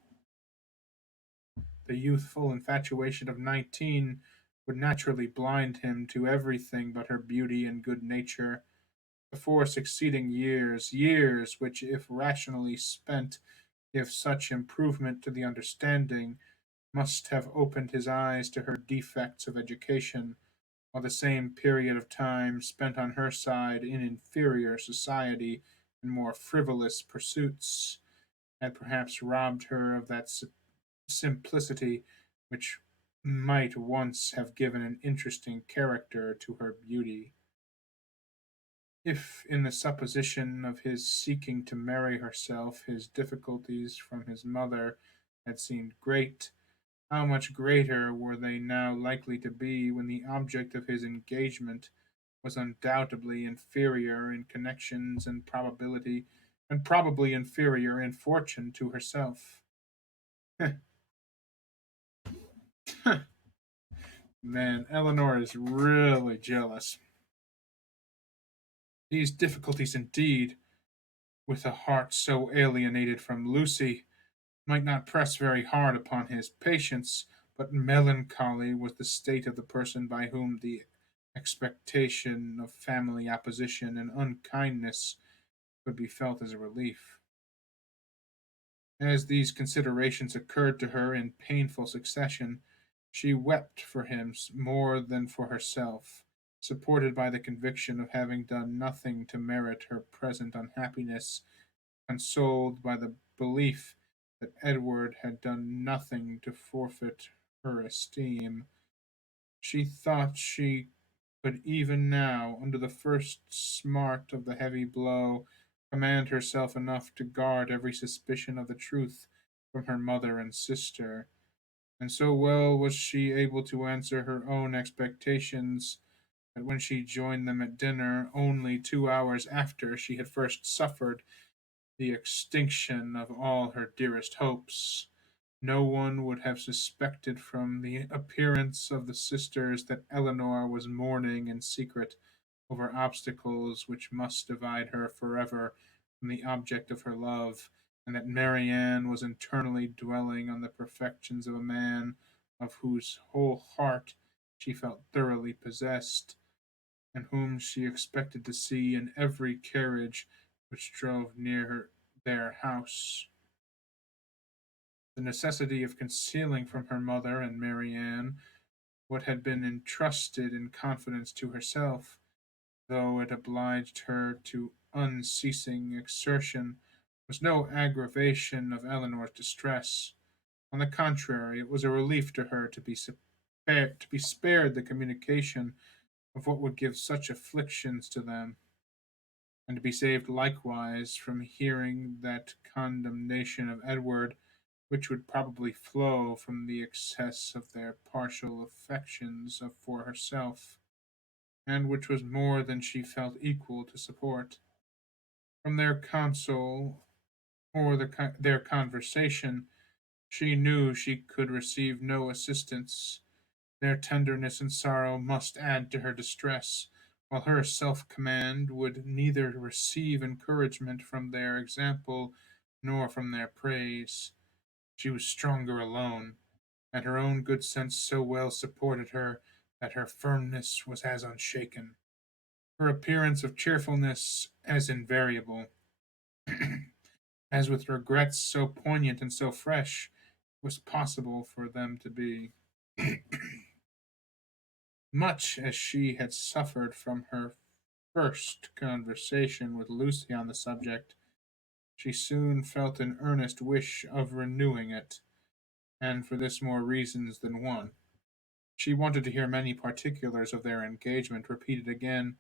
The youthful infatuation of 19 would naturally blind him to everything but her beauty and good nature. The 4 succeeding years which, if rationally spent, give such improvement to the understanding, must have opened his eyes to her defects of education, while the same period of time spent on her side in inferior society and more frivolous pursuits had perhaps robbed her of that simplicity which might once have given an interesting character to her beauty. If, in the supposition of his seeking to marry herself, his difficulties from his mother had seemed great, how much greater were they now likely to be when the object of his engagement was undoubtedly inferior in connections and probability, and probably inferior in fortune to herself. Man, Eleanor is really jealous. These difficulties indeed, with a heart so alienated from Lucy, might not press very hard upon his patience, but melancholy was the state of the person by whom the expectation of family opposition and unkindness could be felt as a relief. As these considerations occurred to her in painful succession, she wept for him more than for herself, supported by the conviction of having done nothing to merit her present unhappiness, consoled by the belief that Edward had done nothing to forfeit her esteem. She thought she could even now, under the first smart of the heavy blow, command herself enough to guard every suspicion of the truth from her mother and sister. And so well was she able to answer her own expectations that when she joined them at dinner, only 2 hours after she had first suffered the extinction of all her dearest hopes, no one would have suspected from the appearance of the sisters that Eleanor was mourning in secret over obstacles which must divide her forever from the object of her love, and that Marianne was internally dwelling on the perfections of a man of whose whole heart she felt thoroughly possessed, and whom she expected to see in every carriage which drove near their house. The necessity of concealing from her mother and Marianne what had been entrusted in confidence to herself, though it obliged her to unceasing exertion, was no aggravation of Eleanor's distress. On the contrary, it was a relief to her to be spared the communication of what would give such afflictions to them, and to be saved likewise from hearing that condemnation of Edward which would probably flow from the excess of their partial affections for herself, and which was more than she felt equal to support. From their counsel or their conversation, she knew she could receive no assistance. Their tenderness and sorrow must add to her distress, while her self command would neither receive encouragement from their example nor from their praise. She was stronger alone, and her own good sense so well supported her that her firmness was as unshaken, her appearance of cheerfulness as invariable, as with regrets so poignant and so fresh was possible for them to be. Much as she had suffered from her first conversation with Lucy on the subject, she soon felt an earnest wish of renewing it, and for this more reasons than one. She wanted to hear many particulars of their engagement repeated again,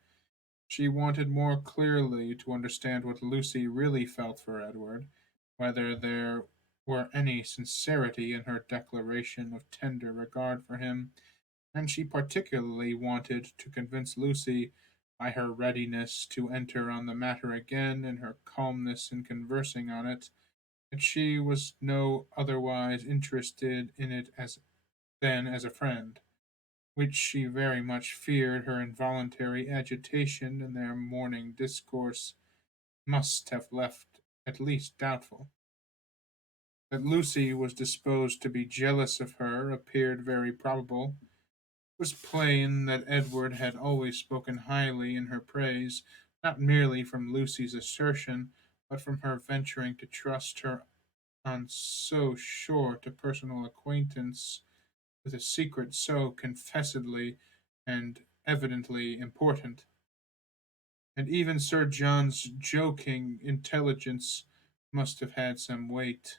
She wanted more clearly to understand what Lucy really felt for Edward, whether there were any sincerity in her declaration of tender regard for him, and she particularly wanted to convince Lucy, by her readiness to enter on the matter again and her calmness in conversing on it, that she was no otherwise interested in it than as a friend, which she very much feared her involuntary agitation in their morning discourse must have left at least doubtful. That Lucy was disposed to be jealous of her appeared very probable. It was plain that Edward had always spoken highly in her praise, not merely from Lucy's assertion, but from her venturing to trust her on so short a personal acquaintance with a secret so confessedly and evidently important. And even Sir John's joking intelligence must have had some weight.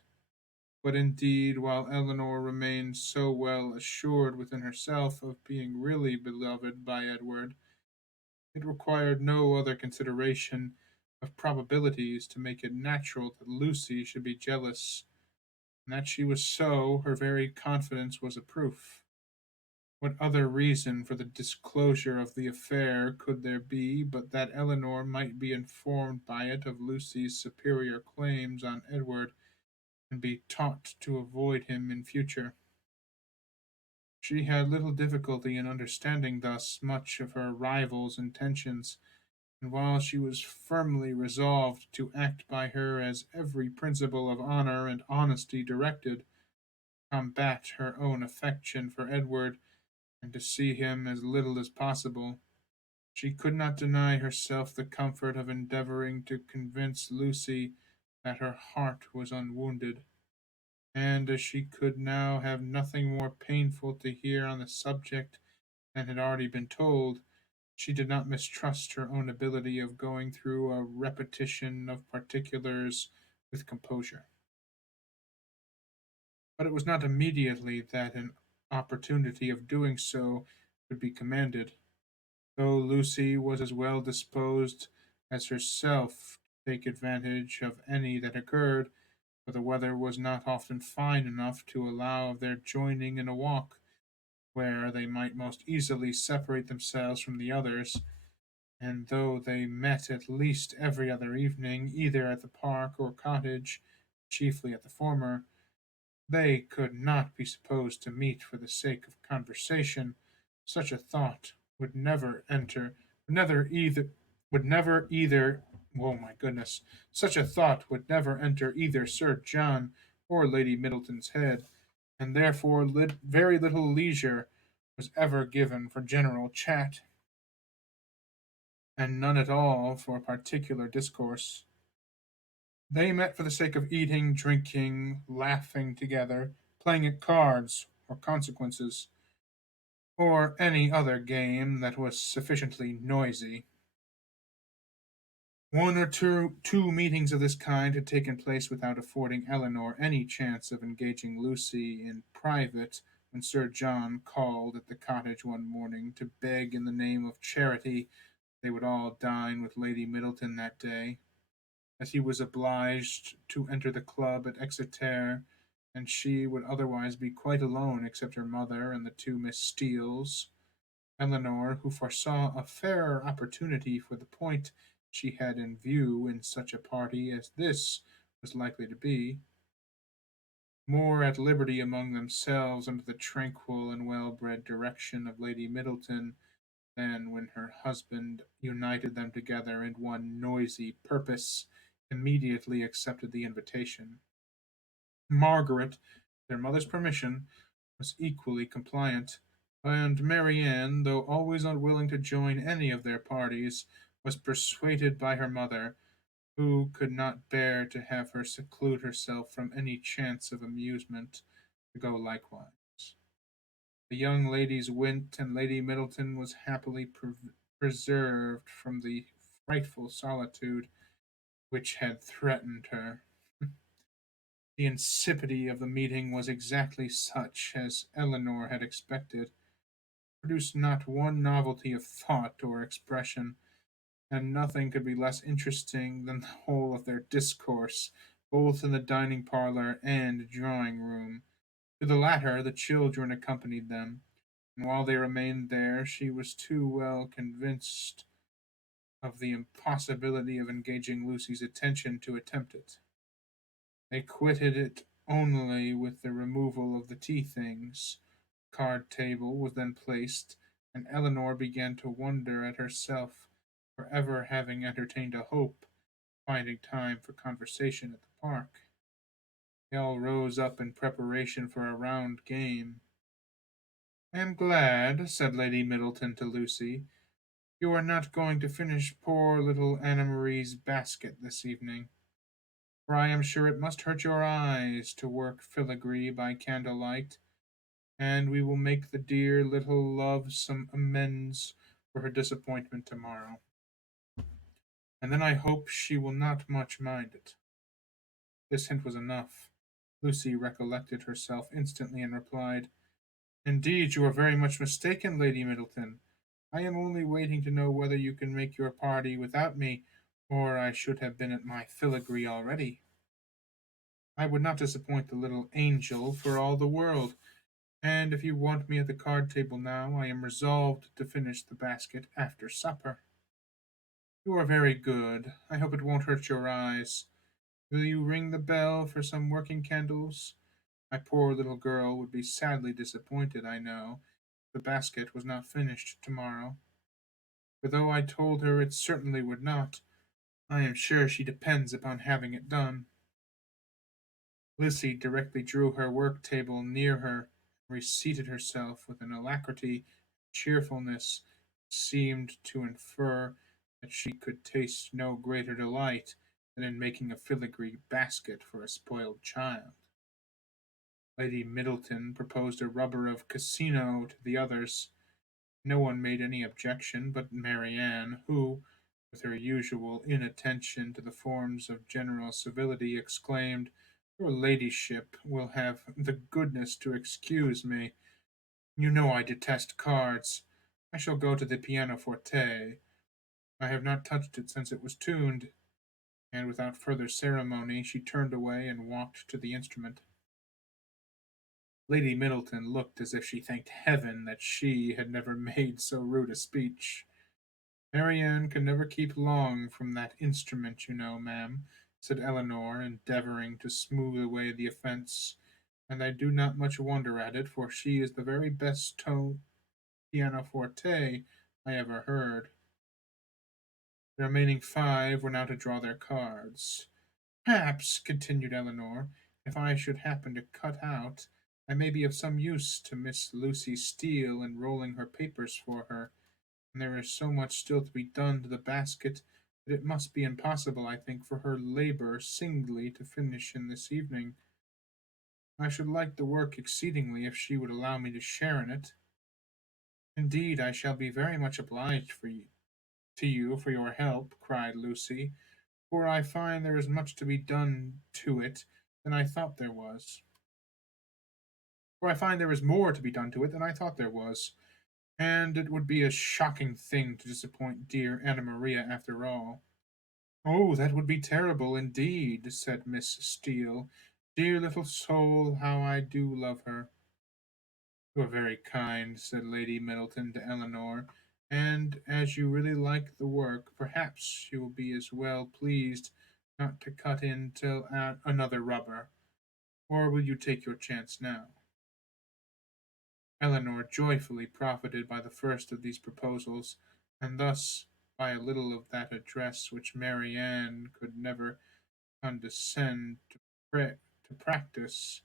But indeed, while Eleanor remained so well assured within herself of being really beloved by Edward, it required no other consideration of probabilities to make it natural that Lucy should be jealous, and that she was so, her very confidence was a proof. What other reason for the disclosure of the affair could there be but that Eleanor might be informed by it of Lucy's superior claims on Edward, and be taught to avoid him in future? She had little difficulty in understanding thus much of her rival's intentions, and while she was firmly resolved to act by her as every principle of honour and honesty directed, combat her own affection for Edward, and to see him as little as possible, she could not deny herself the comfort of endeavouring to convince Lucy that her heart was unwounded, and as she could now have nothing more painful to hear on the subject than had already been told, she did not mistrust her own ability of going through a repetition of particulars with composure. But it was not immediately that an opportunity of doing so could be commanded, though Lucy was as well disposed as herself to take advantage of any that occurred, for the weather was not often fine enough to allow of their joining in a walk, where they might most easily separate themselves from the others, and though they met at least every other evening, either at the park or cottage, chiefly at the former, they could not be supposed to meet for the sake of conversation. Such a thought would never enter, never either, would never either. Oh my goodness! Such a thought would never enter either Sir John or Lady Middleton's head, and therefore very little leisure was ever given for general chat, and none at all for particular discourse. They met for the sake of eating, drinking, laughing together, playing at cards or consequences, or any other game that was sufficiently noisy. One or two meetings of this kind had taken place without affording Eleanor any chance of engaging Lucy in private, when Sir John called at the cottage one morning to beg in the name of charity they would all dine with Lady Middleton that day, as he was obliged to enter the club at Exeter, and she would otherwise be quite alone except her mother and the two Miss Steeles. Eleanor, who foresaw a fairer opportunity for the point she had in view in such a party as this was likely to be, more at liberty among themselves under the tranquil and well-bred direction of Lady Middleton than when her husband united them together in one noisy purpose, immediately accepted the invitation. Margaret, their mother's permission, was equally compliant, and Marianne, though always unwilling to join any of their parties, was persuaded by her mother, who could not bear to have her seclude herself from any chance of amusement, to go likewise. The young ladies went, and Lady Middleton was happily preserved from the frightful solitude which had threatened her. The insipidity of the meeting was exactly such as Eleanor had expected, produced not one novelty of thought or expression, and nothing could be less interesting than the whole of their discourse, both in the dining parlour and drawing room. To the latter the children accompanied them, and while they remained there she was too well convinced of the impossibility of engaging Lucy's attention to attempt it. They quitted it only with the removal of the tea things. The card table was then placed, and Eleanor began to wonder at herself for ever having entertained a hope of finding time for conversation at the park. They all rose up in preparation for a round game. "I am glad," said Lady Middleton to Lucy, "you are not going to finish poor little Anna Marie's basket this evening, for I am sure it must hurt your eyes to work filigree by candlelight, and we will make the dear little love some amends for her disappointment tomorrow, and then I hope she will not much mind it." This hint was enough. Lucy recollected herself instantly and replied, "Indeed, you are very much mistaken, Lady Middleton. I am only waiting to know whether you can make your party without me, or I should have been at my filigree already. I would not disappoint the little angel for all the world, and if you want me at the card table now, I am resolved to finish the basket after supper." "You are very good. I hope it won't hurt your eyes. Will you ring the bell for some working candles? My poor little girl would be sadly disappointed, I know, if the basket was not finished tomorrow, for though I told her it certainly would not, I am sure she depends upon having it done." Lucy directly drew her work table near her, and reseated herself with an alacrity and cheerfulness which seemed to infer that she could taste no greater delight than in making a filigree basket for a spoiled child. Lady Middleton proposed a rubber of Cassino to the others. No one made any objection but Marianne, who, with her usual inattention to the forms of general civility, exclaimed, "Your ladyship will have the goodness to excuse me. You know I detest cards. I shall go to the pianoforte. I have not touched it since it was tuned." And without further ceremony she turned away and walked to the instrument. Lady Middleton looked as if she thanked heaven that she had never made so rude a speech. "Marianne can never keep long from that instrument, you know, ma'am," said Eleanor, endeavouring to smooth away the offence, "and I do not much wonder at it, for she is the very best tone pianoforte I ever heard." The remaining five were now to draw their cards. "Perhaps," continued Eleanor, "if I should happen to cut out, I may be of some use to Miss Lucy Steele in rolling her papers for her, and there is so much still to be done to the basket that it must be impossible, I think, for her labour singly to finish in this evening. I should like the work exceedingly if she would allow me to share in it." "Indeed, I shall be very much obliged to you for your help," cried Lucy, "for I find there is much to be done to it than I thought there was. For I find there is more to be done to it than I thought there was, and it would be a shocking thing to disappoint dear Anna Maria after all." "Oh, that would be terrible indeed," said Miss Steele. "Dear little soul, how I do love her." "You are very kind," said Lady Middleton to Eleanor, "and as you really like the work, perhaps you will be as well pleased not to cut in till add another rubber. Or will you take your chance now?" Eleanor joyfully profited by the first of these proposals, and thus, by a little of that address which Marianne could never condescend to practise,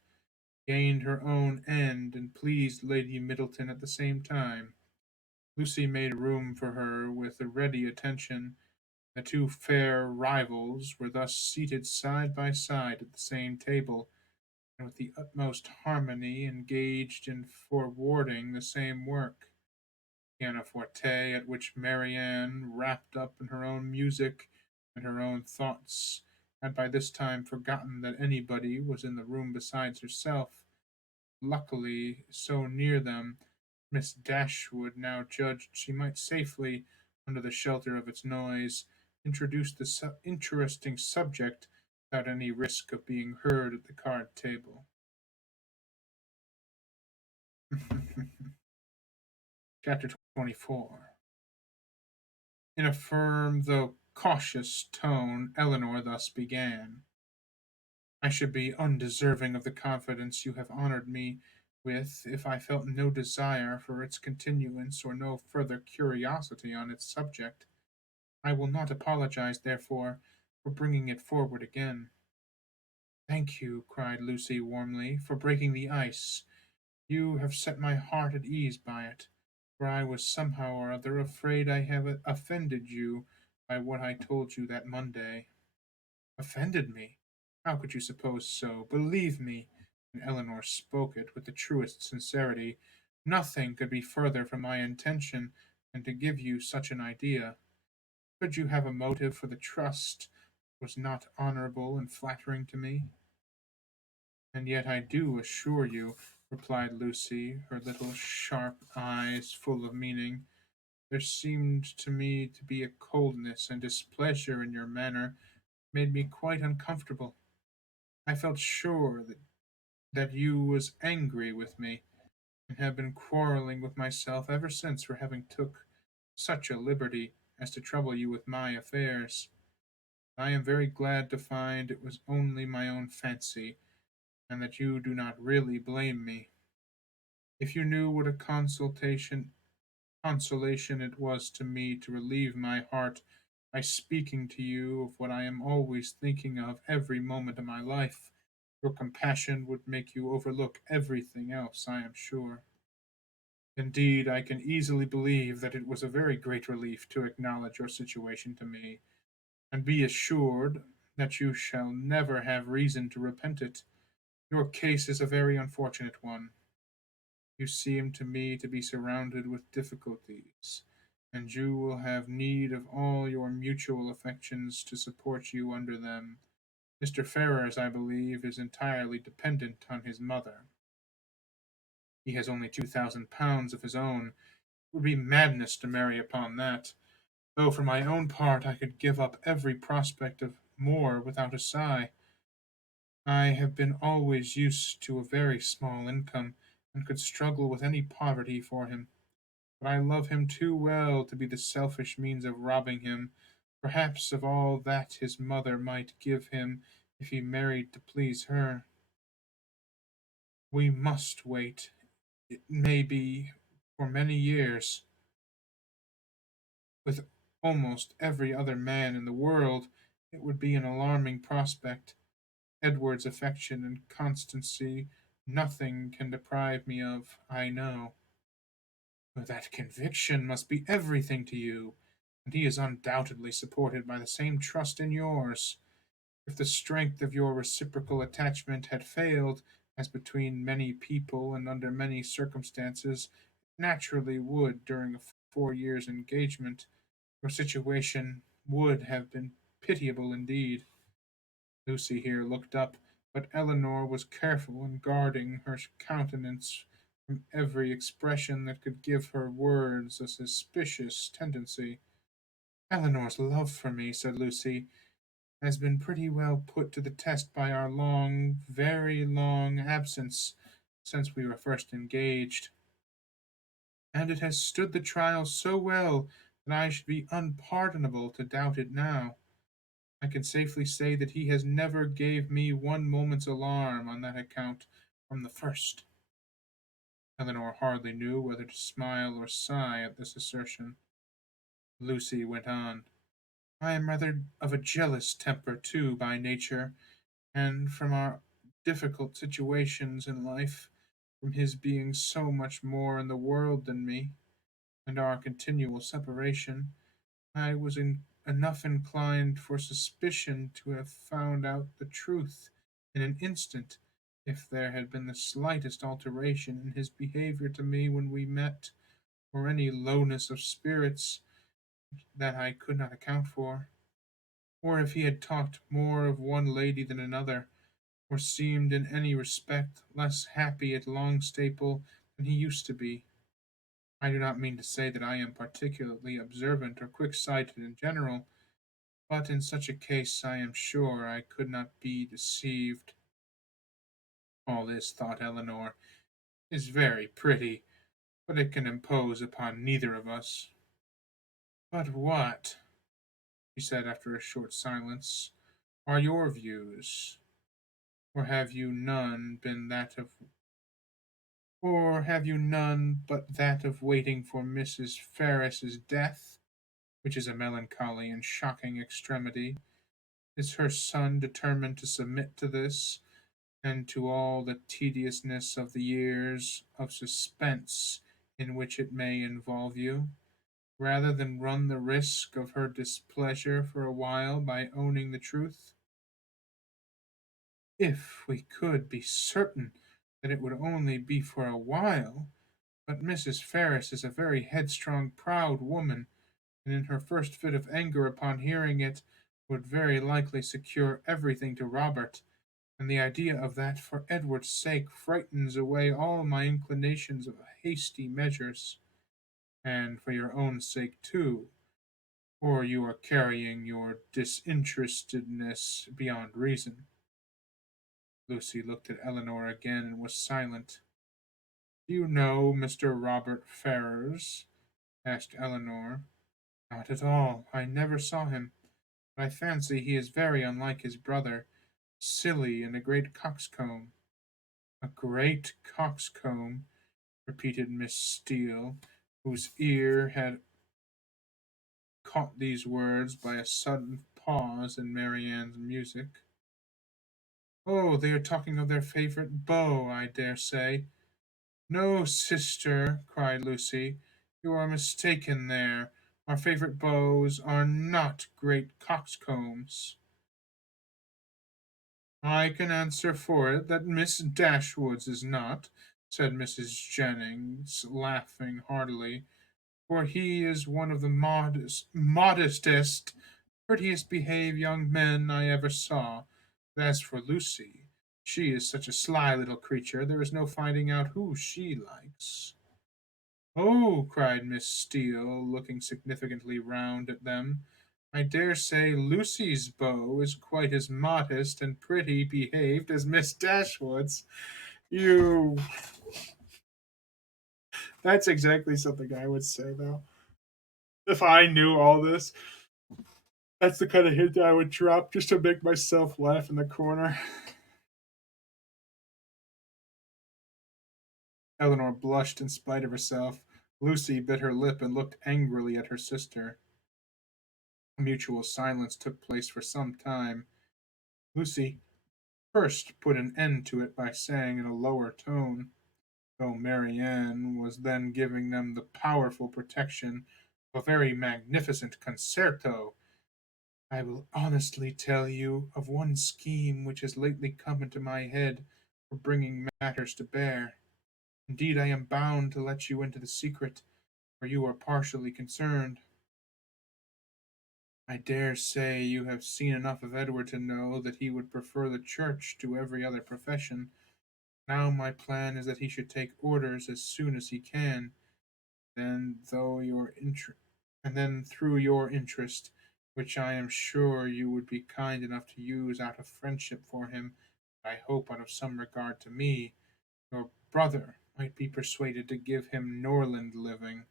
gained her own end and pleased Lady Middleton at the same time. Lucy made room for her with a ready attention. The two fair rivals were thus seated side by side at the same table, and with the utmost harmony engaged in forwarding the same work. Pianoforte, at which Marianne, wrapped up in her own music and her own thoughts, had by this time forgotten that anybody was in the room besides herself. Luckily so near them, Miss Dashwood now judged she might safely under the shelter of its noise, introduced the interesting subject without any risk of being heard at the card table. Chapter 24. In a firm, though cautious tone, Eleanor thus began: I should be undeserving of the confidence you have honored me with if I felt no desire for its continuance or no further curiosity on its subject. I will not apologize, therefore, for bringing it forward again. Thank you, cried Lucy warmly, for breaking the ice. You have set my heart at ease by it, for I was somehow or other afraid I have offended you by what I told you that Monday. Offended me? How could you suppose so? Believe me, and Eleanor spoke it with the truest sincerity, nothing could be further from my intention than to give you such an idea. Could you have a motive for the trust that was not honorable and flattering to me? And yet I do assure you, replied Lucy, her little sharp eyes full of meaning, there seemed to me to be a coldness and displeasure in your manner made me quite uncomfortable. I felt sure that you was angry with me, and have been quarrelling with myself ever since for having took such a liberty as to trouble you with my affairs. I am very glad to find it was only my own fancy, and that you do not really blame me. If you knew what a consolation it was to me to relieve my heart by speaking to you of what I am always thinking of every moment of my life, your compassion would make you overlook everything else, I am sure. Indeed, I can easily believe that it was a very great relief to acknowledge your situation to me, and be assured that you shall never have reason to repent it. Your case is a very unfortunate one. You seem to me to be surrounded with difficulties, and you will have need of all your mutual affections to support you under them. Mr. Ferrars, I believe, is entirely dependent on his mother. He has only £2,000 of his own. It would be madness to marry upon that, though for my own part I could give up every prospect of more without a sigh. I have been always used to a very small income, and could struggle with any poverty for him. But I love him too well to be the selfish means of robbing him, perhaps of all that his mother might give him if he married to please her. We must wait, it may be, for many years. With almost every other man in the world, it would be an alarming prospect. Edward's affection and constancy nothing can deprive me of, I know. That conviction must be everything to you, and he is undoubtedly supported by the same trust in yours. If the strength of your reciprocal attachment had failed, as between many people and under many circumstances, it naturally would during a 4 years' engagement, your situation would have been pitiable indeed. Lucy here looked up, but Eleanor was careful in guarding her countenance from every expression that could give her words a suspicious tendency. Eleanor's love for me, said Lucy, has been pretty well put to the test by our long, very long absence since we were first engaged, and it has stood the trial so well that I should be unpardonable to doubt it now. I can safely say that he has never gave me one moment's alarm on that account from the first. Eleanor hardly knew whether to smile or sigh at this assertion. Lucy went on. I am rather of a jealous temper, too, by nature, and from our difficult situations in life, from his being so much more in the world than me, and our continual separation, I was enough inclined for suspicion to have found out the truth in an instant if there had been the slightest alteration in his behavior to me when we met, or any lowness of spirits that I could not account for, or if he had talked more of one lady than another, or seemed in any respect less happy at Longstaple than he used to be. I do not mean to say that I am particularly observant or quick sighted in general, but in such a case I am sure I could not be deceived. All this, thought Eleanor, is very pretty, but it can impose upon neither of us. But what, she said after a short silence, are your views? Or have you none been that of or have you none but that of waiting for Mrs. Ferris's death, which is a melancholy and shocking extremity? Is her son determined to submit to this, and to all the tediousness of the years of suspense in which it may involve you, rather than run the risk of her displeasure for a while by owning the truth? If we could be certain that it would only be for a while, but Mrs. Ferris is a very headstrong, proud woman, and in her first fit of anger upon hearing it would very likely secure everything to Robert, and the idea of that for Edward's sake frightens away all my inclinations of hasty measures, and for your own sake too, for you are carrying your disinterestedness beyond reason. Lucy looked at Eleanor again and was silent. Do you know Mr. Robert Ferrars? Asked Eleanor. Not at all. I never saw him, but I fancy he is very unlike his brother, silly and a great coxcomb. A great coxcomb, repeated Miss Steele, whose ear had caught these words by a sudden pause in Marianne's music. Oh, they are talking of their favorite beau, I dare say. No, sister, cried Lucy, you are mistaken there. Our favorite beaux are not great coxcombs. I can answer for it that Miss Dashwood's is not, said Mrs. Jennings, laughing heartily, for he is one of the modestest, prettiest behaved young men I ever saw. But as for Lucy, she is such a sly little creature, there is no finding out who she likes. Oh, cried Miss Steele, looking significantly round at them, I dare say Lucy's beau is quite as modest and pretty behaved as Miss Dashwood's. You. That's exactly something I would say, though. If I knew all this, that's the kind of hint I would drop just to make myself laugh in the corner. Eleanor blushed in spite of herself. Lucy bit her lip and looked angrily at her sister. A mutual silence took place for some time. Lucy first put an end to it by saying in a lower tone, though Marianne was then giving them the powerful protection of a very magnificent concerto, I will honestly tell you of one scheme which has lately come into my head for bringing matters to bear. Indeed, I am bound to let you into the secret, for you are partially concerned. I dare say you have seen enough of Edward to know that he would prefer the church to every other profession. Now my plan is that he should take orders as soon as he can, then though your inter- and then through your interest, which I am sure you would be kind enough to use out of friendship for him, I hope out of some regard to me, your brother might be persuaded to give him Norland living,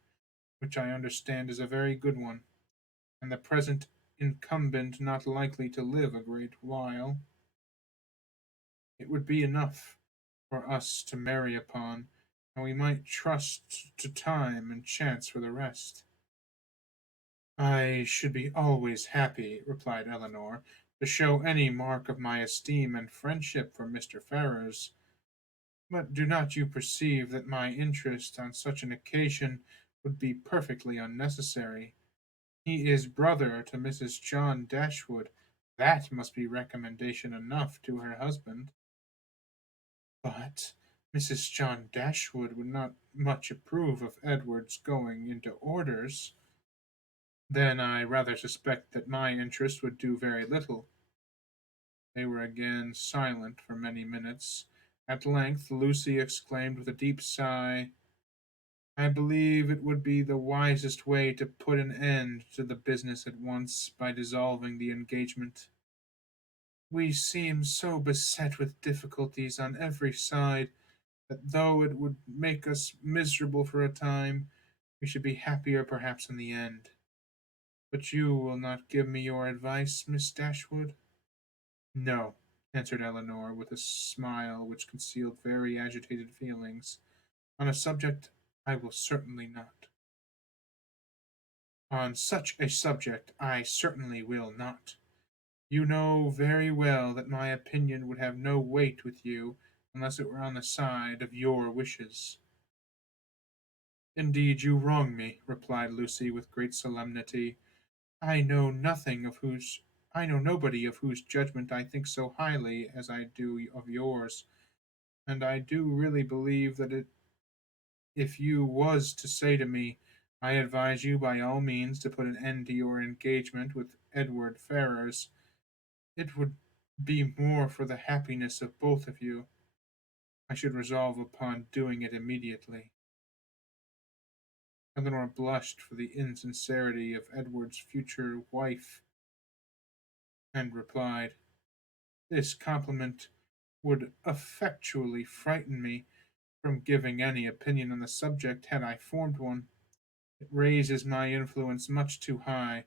which I understand is a very good one, and the present incumbent not likely to live a great while. It would be enough for us to marry upon, and we might trust to time and chance for the rest. I should be always happy, replied Eleanor, to show any mark of my esteem and friendship for Mr. Ferrars. But do not you perceive that my interest on such an occasion would be perfectly unnecessary? He is brother to Mrs. John Dashwood. That must be recommendation enough to her husband. But Mrs. John Dashwood would not much approve of Edward's going into orders. Then I rather suspect that my interest would do very little. They were again silent for many minutes. At length Lucy exclaimed with a deep sigh, I believe it would be the wisest way to put an end to the business at once by dissolving the engagement. We seem so beset with difficulties on every side that though it would make us miserable for a time, we should be happier perhaps in the end. But you will not give me your advice, Miss Dashwood? No, answered Eleanor, with a smile which concealed very agitated feelings. On a subject I will certainly not. On such a subject I certainly will not. You know very well that my opinion would have no weight with you unless it were on the side of your wishes. Indeed, you wrong me, replied Lucy with great solemnity. I know nothing of whose I know nobody of whose judgment I think so highly as I do of yours, and I do really believe that if you was to say to me, I advise you by all means to put an end to your engagement with Edward Ferrars, it would be more for the happiness of both of you. I should resolve upon doing it immediately. Eleanor blushed for the insincerity of Edward's future wife, and replied, this compliment would effectually frighten me from giving any opinion on the subject had I formed one. It raises my influence much too high.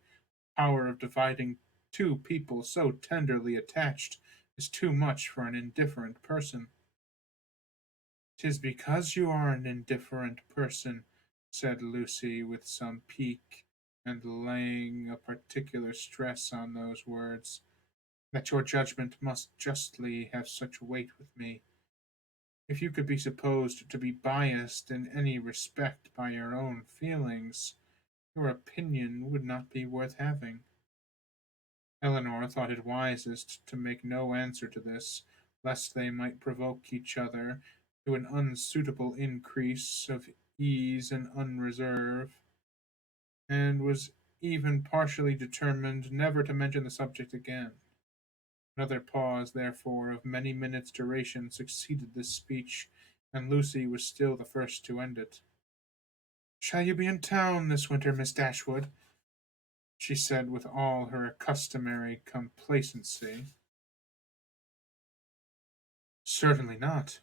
Power of dividing two people so tenderly attached is too much for an indifferent person. 'Tis because you are an indifferent person, said Lucy with some pique, and laying a particular stress on those words, that your judgment must justly have such weight with me. If you could be supposed to be biased in any respect by your own feelings, your opinion would not be worth having. Eleanor thought it wisest to make no answer to this, lest they might provoke each other to an unsuitable increase of ease and unreserve, and was even partially determined never to mention the subject again. Another pause, therefore, of many minutes' duration succeeded this speech, and Lucy was still the first to end it. Shall you be in town this winter, Miss Dashwood? She said with all her customary complacency. Certainly not.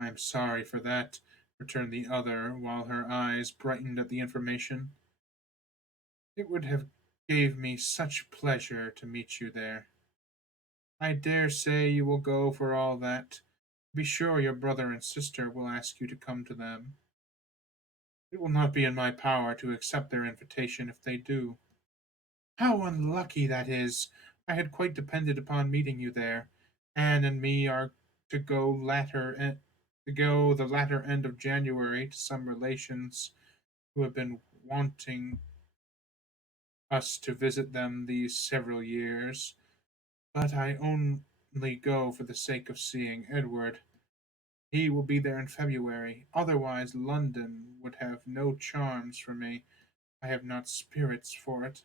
I am sorry for that, returned the other, while her eyes brightened at the information. It would have gave me such pleasure to meet you there. I dare say you will go for all that. Be sure your brother and sister will ask you to come to them. It will not be in my power to accept their invitation if they do. How unlucky that is! I had quite depended upon meeting you there. Anne and me are to go the latter end of January to some relations who have been wanting us to visit them these several years, but I only go for the sake of seeing Edward. He will be there in February. Otherwise, London would have no charms for me. I have not spirits for it.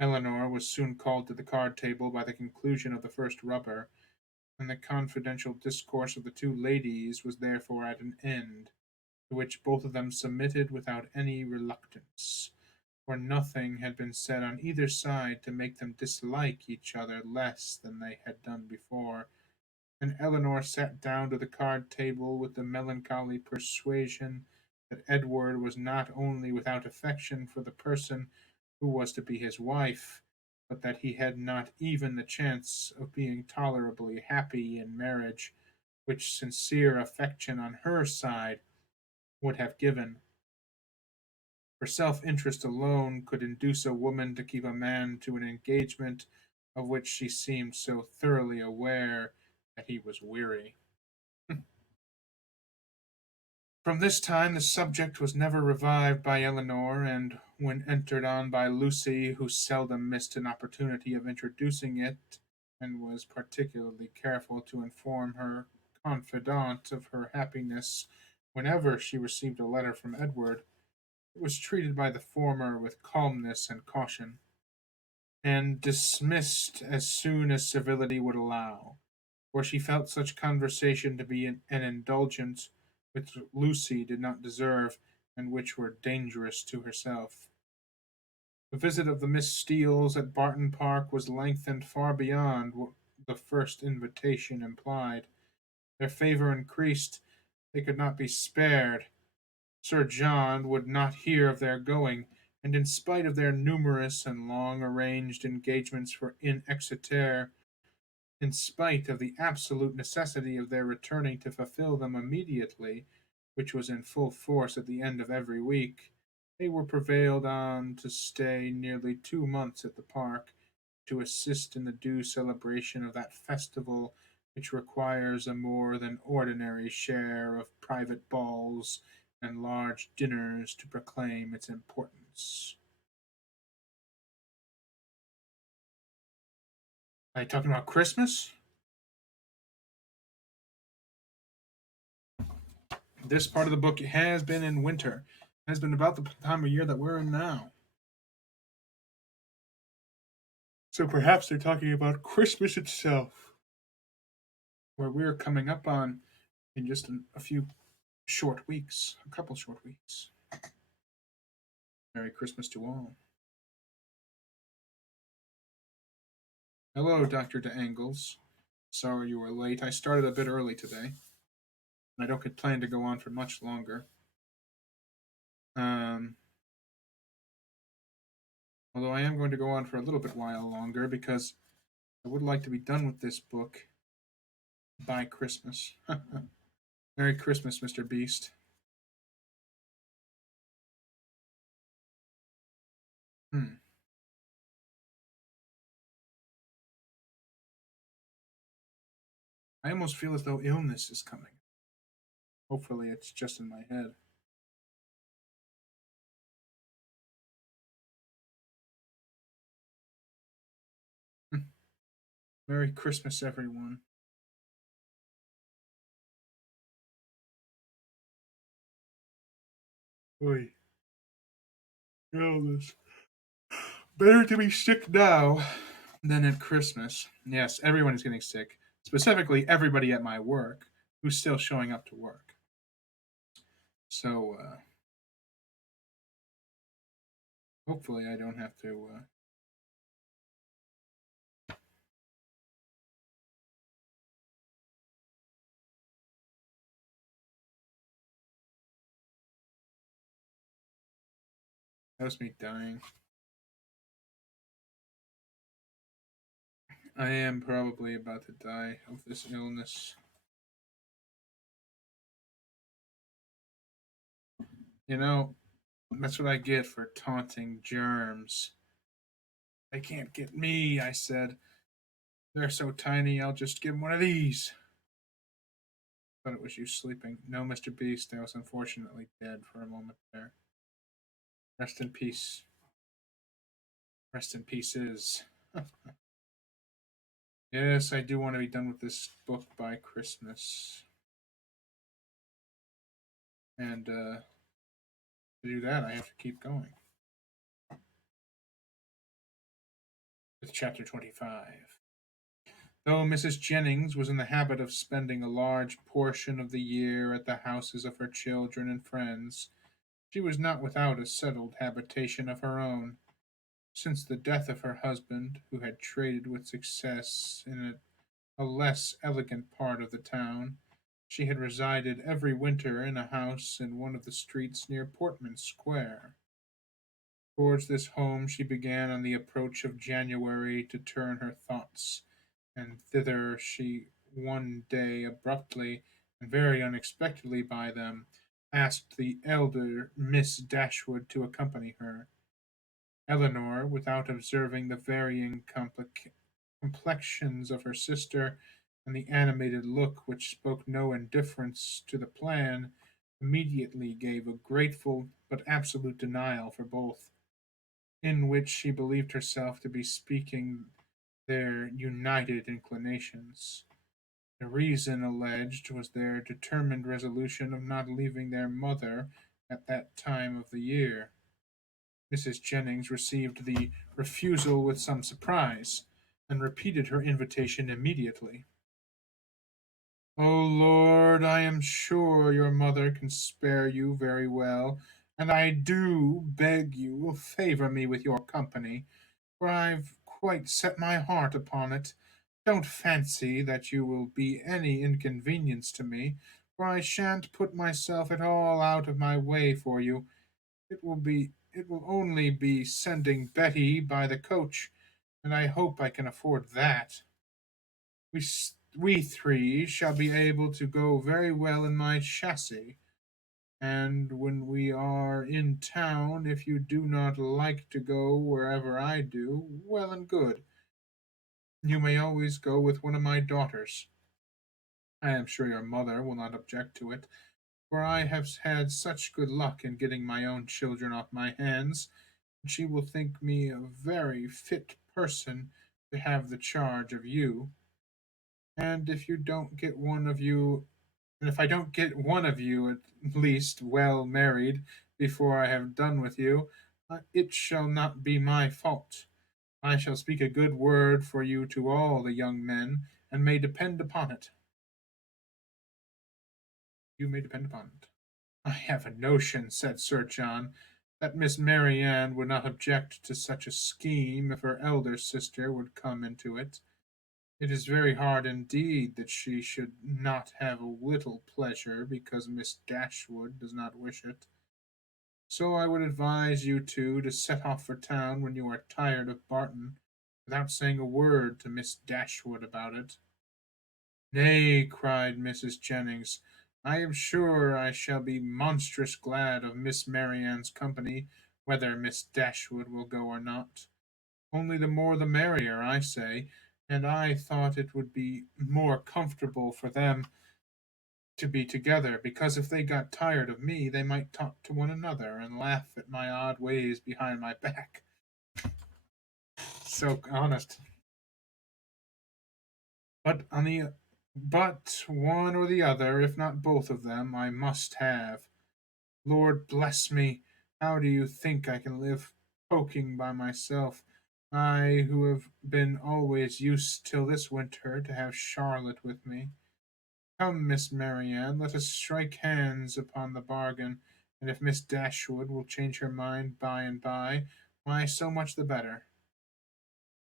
Eleanor was soon called to the card table by the conclusion of the first rubber, and the confidential discourse of the two ladies was therefore at an end, to which both of them submitted without any reluctance, for nothing had been said on either side to make them dislike each other less than they had done before, and Eleanor sat down to the card table with the melancholy persuasion that Edward was not only without affection for the person who was to be his wife, but that he had not even the chance of being tolerably happy in marriage, which sincere affection on her side would have given. For self interest alone could induce a woman to keep a man to an engagement of which she seemed so thoroughly aware that he was weary. From this time the subject was never revived by Eleanor, and when entered on by Lucy, who seldom missed an opportunity of introducing it, and was particularly careful to inform her confidante of her happiness whenever she received a letter from Edward, it was treated by the former with calmness and caution, and dismissed as soon as civility would allow, for she felt such conversation to be an indulgence which Lucy did not deserve and which were dangerous to herself. The visit of the Miss Steeles at Barton Park was lengthened far beyond what the first invitation implied. Their favour increased. They could not be spared. Sir John would not hear of their going, and in spite of their numerous and long arranged engagements for in Exeter, in spite of the absolute necessity of their returning to fulfill them immediately, which was in full force at the end of every week, they were prevailed on to stay nearly 2 months at the park, to assist in the due celebration of that festival which requires a more than ordinary share of private balls and large dinners to proclaim its importance. Are you talking about Christmas? This part of the book has been in winter, has been about the time of year that we're in now. So perhaps they're talking about Christmas itself, where we're coming up on in just a few short weeks, a couple short weeks. Merry Christmas to all. Hello, Dr. DeAngles. Sorry you were late. I started a bit early today. I don't plan to go on for much longer. Um, Although I am going to go on for a little bit while longer because I would like to be done with this book by Christmas. Merry Christmas, Mr. Beast. Hmm. I almost feel as though illness is coming. Hopefully, it's just in my head. Hmm. Merry Christmas, everyone. Oi, illness. Better to be sick now than at Christmas. Yes, everyone is getting sick. Specifically, everybody at my work who's still showing up to work. So, hopefully, I don't have to. That was me dying. I am probably about to die of this illness. You know, that's what I get for taunting germs. They can't get me, I said. They're so tiny, I'll just give 'em one of these. Thought it was you sleeping. No, Mr. Beast, I was unfortunately dead for a moment there. Rest in peace. Rest in pieces. Yes, I do want to be done with this book by Christmas. And to do that, I have to keep going with chapter 25. Though Mrs. Jennings was in the habit of spending a large portion of the year at the houses of her children and friends, she was not without a settled habitation of her own. Since the death of her husband, who had traded with success in a less elegant part of the town, she had resided every winter in a house in one of the streets near Portman Square. Towards this home she began on the approach of January to turn her thoughts, and thither she one day abruptly and very unexpectedly by them asked the elder Miss Dashwood to accompany her. Eleanor, without observing the varying complexions of her sister and the animated look which spoke no indifference to the plan, immediately gave a grateful but absolute denial for both, in which she believed herself to be speaking their united inclinations. The reason alleged was their determined resolution of not leaving their mother at that time of the year. Mrs. Jennings received the refusal with some surprise, and repeated her invitation immediately. O Lord, I am sure your mother can spare you very well, and I do beg you will favor me with your company, for I've quite set my heart upon it. Don't fancy that you will be any inconvenience to me, for I shan't put myself at all out of my way for you. It will only be sending Betty by the coach, and I hope I can afford that. We three shall be able to go very well in my chassis, and when we are in town, if you do not like to go wherever I do, well and good. You may always go with one of my daughters. I am sure your mother will not object to it, for I have had such good luck in getting my own children off my hands, and she will think me a very fit person to have the charge of you. And if you don't get one of you And if I don't get one of you at least well married before I have done with you, it shall not be my fault. I shall speak a good word for you to all the young men, and may depend upon it. You may depend upon it. I have a notion, said Sir John, that Miss Marianne would not object to such a scheme if her elder sister would come into it. It is very hard indeed that she should not have a little pleasure because Miss Dashwood does not wish it. So I would advise you two to set off for town when you are tired of Barton, without saying a word to Miss Dashwood about it. Nay, cried Mrs. Jennings, I am sure I shall be monstrous glad of Miss Marianne's company, whether Miss Dashwood will go or not. Only the more the merrier, I say, and I thought it would be more comfortable for them to be together, because if they got tired of me, they might talk to one another and laugh at my odd ways behind my back. So honest. But on the but one or the other, if not both of them, I must have. Lord bless me, how do you think I can live poking by myself? I who have been always used till this winter to have Charlotte with me. Come, Miss Marianne, let us strike hands upon the bargain, and if Miss Dashwood will change her mind by and by, why so much the better.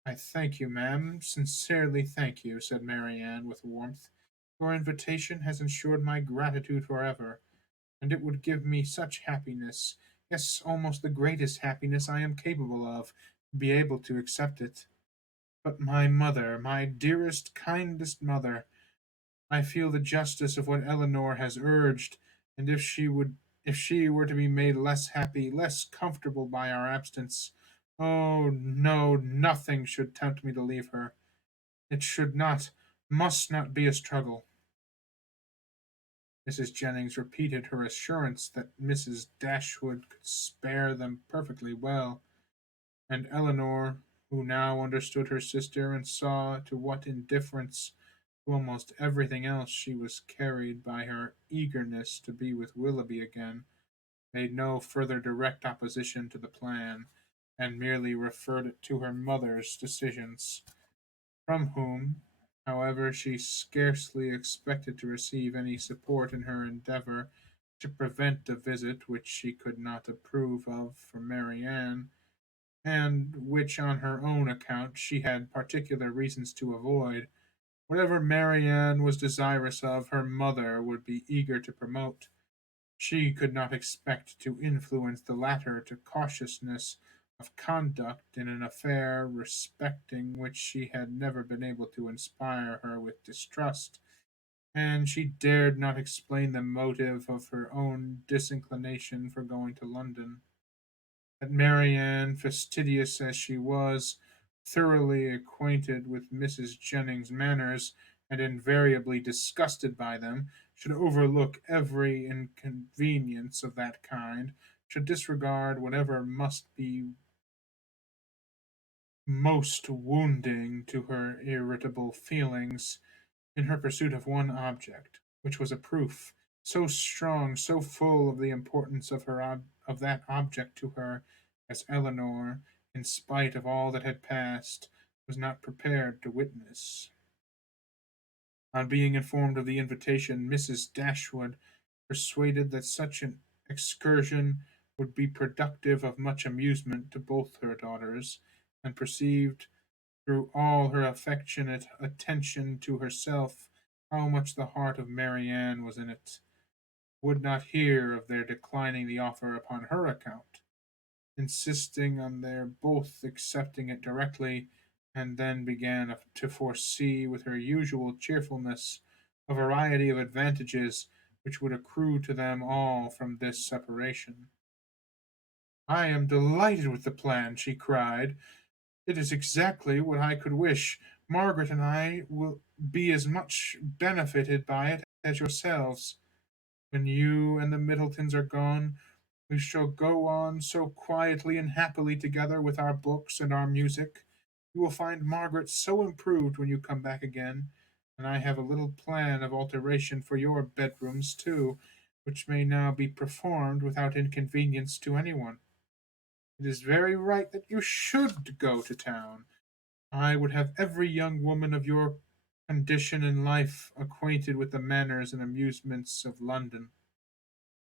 I thank you, ma'am, sincerely thank you, said Marianne with warmth. Your invitation has ensured my gratitude forever, and it would give me such happiness, yes, almost the greatest happiness I am capable of, to be able to accept it. But my mother, my dearest, kindest mother, I feel the justice of what Eleanor has urged, and if she were to be made less happy, less comfortable by our absence, oh no, nothing should tempt me to leave her. It should not, must not be a struggle. Mrs. Jennings repeated her assurance that Mrs. Dashwood could spare them perfectly well, and Eleanor, who now understood her sister and saw to what indifference to almost everything else she was carried by her eagerness to be with Willoughby again, made no further direct opposition to the plan, and merely referred it to her mother's decisions, from whom, however, she scarcely expected to receive any support in her endeavour to prevent a visit which she could not approve of from Marianne, and which on her own account she had particular reasons to avoid. Whatever Marianne was desirous of, her mother would be eager to promote. She could not expect to influence the latter to cautiousness of conduct in an affair respecting which she had never been able to inspire her with distrust, and she dared not explain the motive of her own disinclination for going to London. That Marianne, fastidious as she was, thoroughly acquainted with Mrs. Jennings's manners, and invariably disgusted by them, should overlook every inconvenience of that kind, should disregard whatever must be most wounding to her irritable feelings, in her pursuit of one object, which was a proof so strong, so full of the importance of of that object to her, as Eleanor, in spite of all that had passed, was not prepared to witness. On being informed of the invitation, Mrs. Dashwood, persuaded that such an excursion would be productive of much amusement to both her daughters, and perceived through all her affectionate attention to herself how much the heart of Marianne was in it, would not hear of their declining the offer upon her account, insisting on their both accepting it directly, and then began to foresee with her usual cheerfulness a variety of advantages which would accrue to them all from this separation. "I am delighted with the plan," she cried. "It is exactly what I could wish. Margaret and I will be as much benefited by it as yourselves. When you and the Middletons are gone, we shall go on so quietly and happily together with our books and our music. You will find Margaret so improved when you come back again, and I have a little plan of alteration for your bedrooms too, which may now be performed without inconvenience to anyone. It is very right that you should go to town. I would have every young woman of your condition in life acquainted with the manners and amusements of London.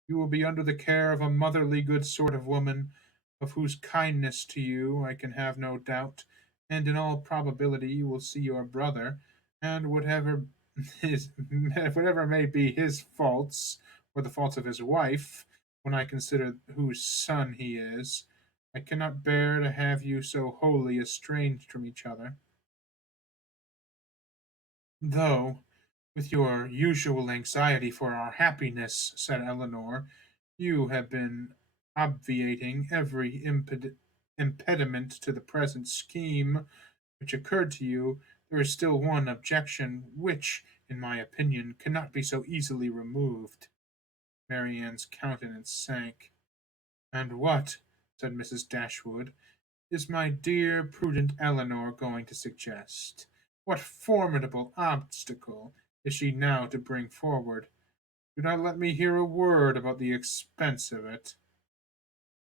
You will be under the care of a motherly good sort of woman, of whose kindness to you I can have no doubt, and in all probability you will see your brother, and whatever may be his faults, or the faults of his wife, when I consider whose son he is, I cannot bear to have you so wholly estranged from each other. Though, with your usual anxiety for our happiness, said Eleanor, you have been obviating every impediment to the present scheme which occurred to you, there is still one objection which, in my opinion, cannot be so easily removed. Marianne's countenance sank. And what, said Mrs. Dashwood, is my dear prudent Eleanor going to suggest? What formidable obstacle is she now to bring forward? Do not let me hear a word about the expense of it.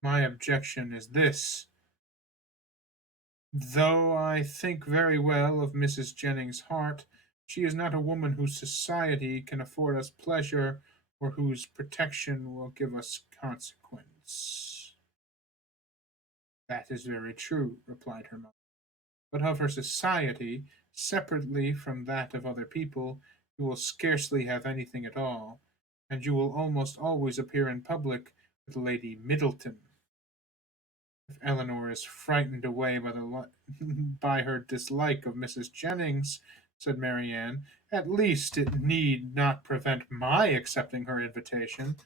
My objection is this: though I think very well of Mrs. Jennings's heart, she is not a woman whose society can afford us pleasure, or whose protection will give us consequence. That is very true, replied her mother. But of her society, separately from that of other people, you will scarcely have anything at all, and you will almost always appear in public with Lady Middleton. If Eleanor is frightened away by by her dislike of Mrs. Jennings, said Marianne, at least it need not prevent my accepting her invitation.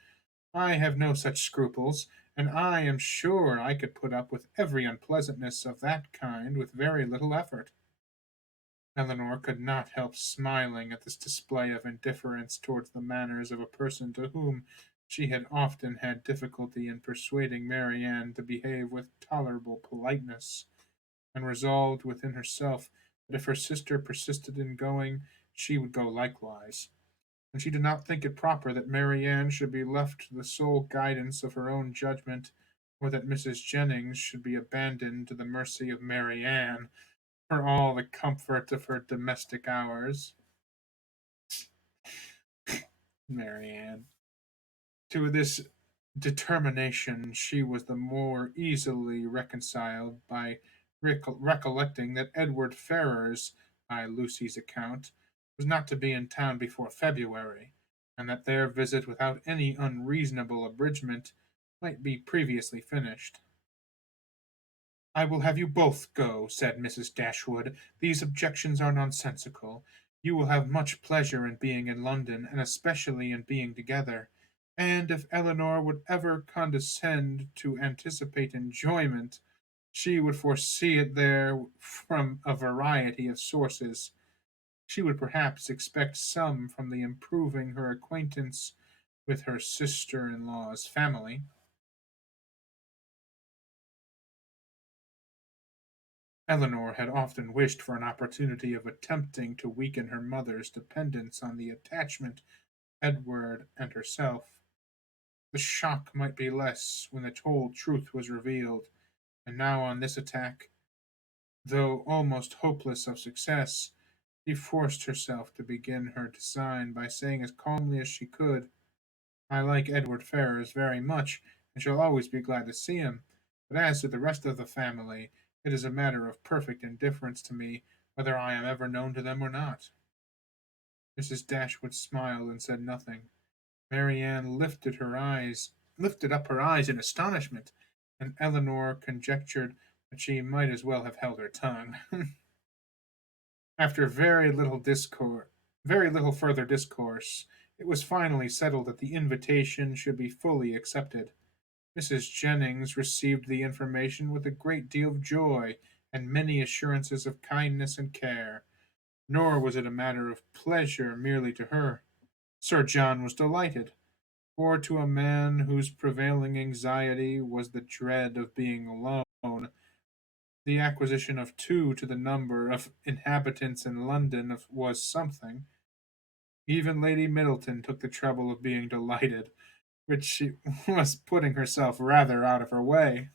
I have no such scruples, and I am sure I could put up with every unpleasantness of that kind with very little effort. Eleanor could not help smiling at this display of indifference towards the manners of a person to whom she had often had difficulty in persuading Marianne to behave with tolerable politeness, and resolved within herself that if her sister persisted in going, she would go likewise. And she did not think it proper that Marianne should be left to the sole guidance of her own judgment, or that Mrs. Jennings should be abandoned to the mercy of Marianne for all the comfort of her domestic hours. Marianne. To this determination she was the more easily reconciled by recollecting that Edward Ferrars, by Lucy's account, was not to be in town before February, and that their visit without any unreasonable abridgment might be previously finished. "I will have you both go," said Mrs. Dashwood. "These objections are nonsensical. You will have much pleasure in being in London, and especially in being together. And if Eleanor would ever condescend to anticipate enjoyment, she would foresee it there from a variety of sources. She would perhaps expect some from the improving her acquaintance with her sister-in-law's family." Eleanor had often wished for an opportunity of attempting to weaken her mother's dependence on the attachment of Edward and herself. The shock might be less when the whole truth was revealed, and now on this attack, though almost hopeless of success, She forced herself to begin her design by saying as calmly as she could, "I like Edward Ferrars very much, and shall always be glad to see him. But as to the rest of the family, it is a matter of perfect indifference to me whether I am ever known to them or not." Mrs. Dashwood smiled and said nothing. Marianne lifted up her eyes in astonishment, and Eleanor conjectured that she might as well have held her tongue. After very little further discourse, it was finally settled that the invitation should be fully accepted. Mrs. Jennings received the information with a great deal of joy and many assurances of kindness and care. Nor was it a matter of pleasure merely to her. Sir John was delighted, for to a man whose prevailing anxiety was the dread of being alone, the acquisition of two to the number of inhabitants in London was something. Even Lady Middleton took the trouble of being delighted, which she was putting herself rather out of her way.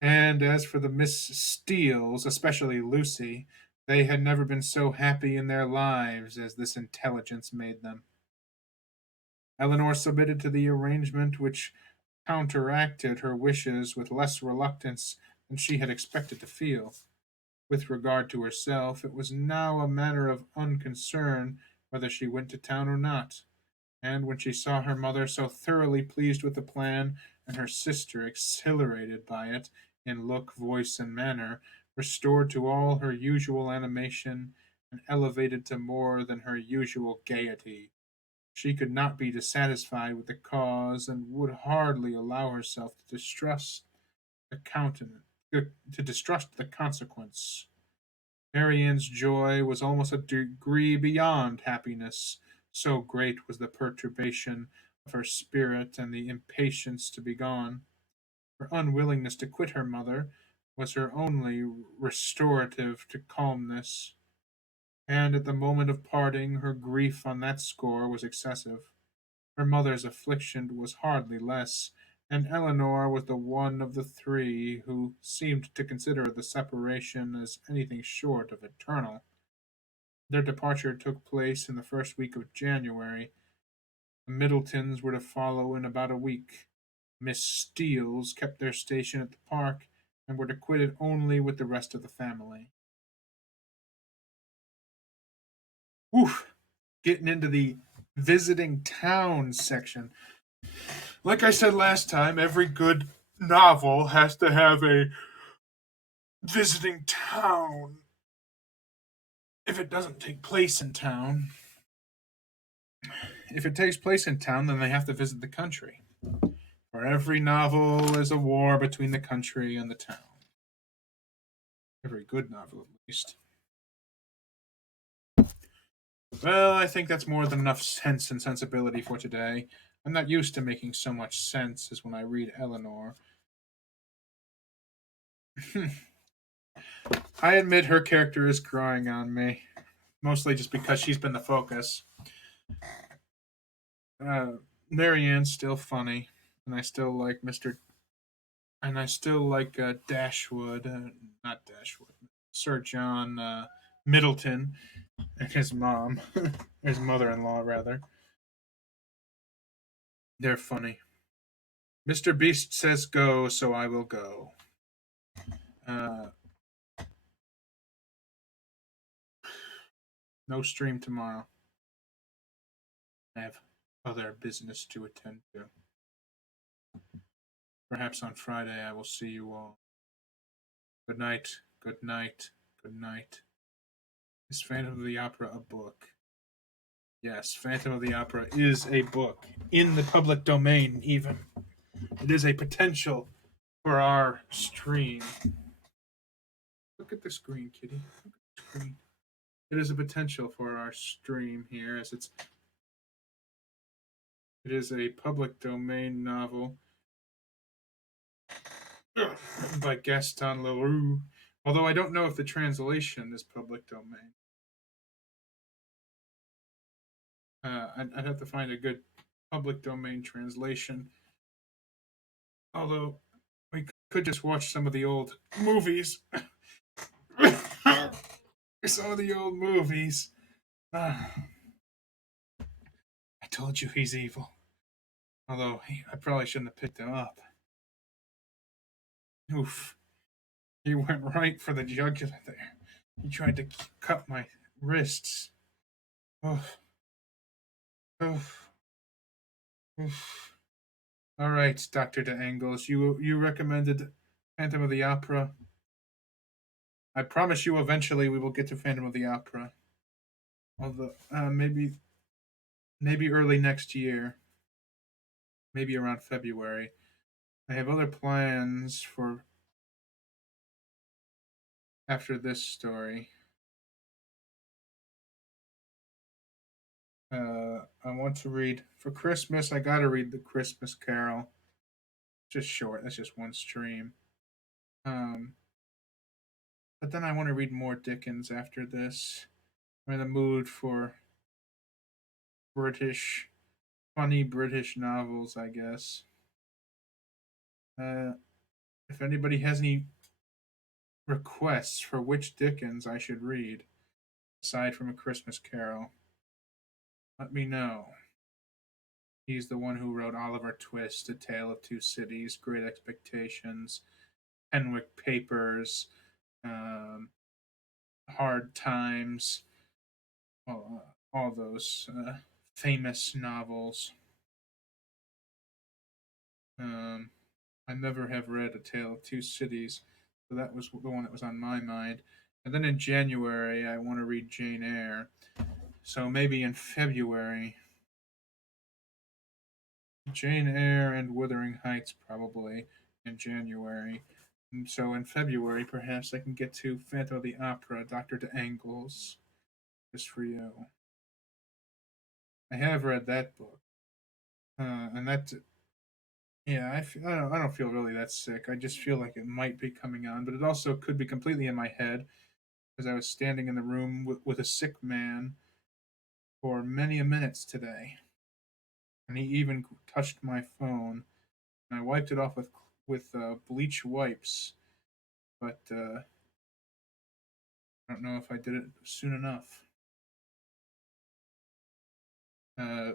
And as for the Miss Steeles, especially Lucy, they had never been so happy in their lives as this intelligence made them. Eleanor submitted to the arrangement, which counteracted her wishes with less reluctance than she had expected to feel. With regard to herself, it was now a matter of unconcern whether she went to town or not, and when she saw her mother so thoroughly pleased with the plan, and her sister exhilarated by it in look, voice, and manner, restored to all her usual animation, and elevated to more than her usual gaiety, she could not be dissatisfied with the cause, and would hardly allow herself the countenance, to distrust the consequence. Marianne's joy was almost a degree beyond happiness, so great was the perturbation of her spirit and the impatience to be gone. Her unwillingness to quit her mother was her only restorative to calmness, and at the moment of parting her grief on that score was excessive. Her mother's affliction was hardly less, and Eleanor was the one of the three who seemed to consider the separation as anything short of eternal. Their departure took place in the first week of January. The Middletons were to follow in about a week. Miss Steeles kept their station at the park, and were to quit it only with the rest of the family. Whew! Getting into the visiting towns section. Like I said last time, every good novel has to have a visiting town. If it doesn't take place in town, if it takes place in town, then they have to visit the country. For every novel is a war between the country and the town. Every good novel, at least. Well, I think that's more than enough sense and sensibility for today. I'm not used to making so much sense as when I read Eleanor. I admit her character is growing on me, mostly just because she's been the focus. Uh, Marianne's still funny, and I still like Mr. And I still like Dashwood, not Dashwood, Sir John Middleton and his mom, his mother-in-law rather. They're funny. Mr. Beast says go, so I will go. Uh, no stream tomorrow. I have other business to attend to. Perhaps on Friday I will see you all. Good night, good night, good night. Is Phantom of the Opera a book? Yes, Phantom of the Opera is a book. In the public domain, even. It is a potential for our stream. Look at the screen, kitty. Look at the screen. It is a potential for our stream here, as it is a public domain novel by Gaston Leroux. Although I don't know if the translation is public domain. I'd have to find a good public domain translation. Although we could just watch some of the old movies. some of the old movies. Ah, I told you he's evil. Although I probably shouldn't have picked him up. Oof. He went right for the jugular there. He tried to cut my wrists. Oof. Oof. Oof. All right, Dr. De Angles. You recommended Phantom of the Opera. I promise you eventually we will get to Phantom of the Opera. Although maybe early next year. Maybe around February. I have other plans for after this story. I want to read for Christmas. I gotta read the Christmas Carol. Just short. That's just one stream. Um, but then I want to read more Dickens after this. I'm in the mood for British, funny British novels, I guess. Uh, if anybody has any requests for which Dickens I should read, aside from A Christmas Carol, let me know. He's the one who wrote Oliver Twist, A Tale of Two Cities, Great Expectations, Penwick Papers, um, Hard Times, all those famous novels. Um, I never have read A Tale of Two Cities, so that was the one that was on my mind. And then in January, I want to read Jane Eyre. So maybe in February, Jane Eyre and Wuthering Heights, probably in January. And so in February, perhaps I can get to Phantom of the Opera, Dr. De Angles, just for you. I have read that book, and that yeah, I don't feel really that sick. I just feel like it might be coming on, but it also could be completely in my head because I was standing in the room with a sick man for many a minutes today, and he even touched my phone, and I wiped it off with bleach wipes, but I don't know if I did it soon enough. Uh,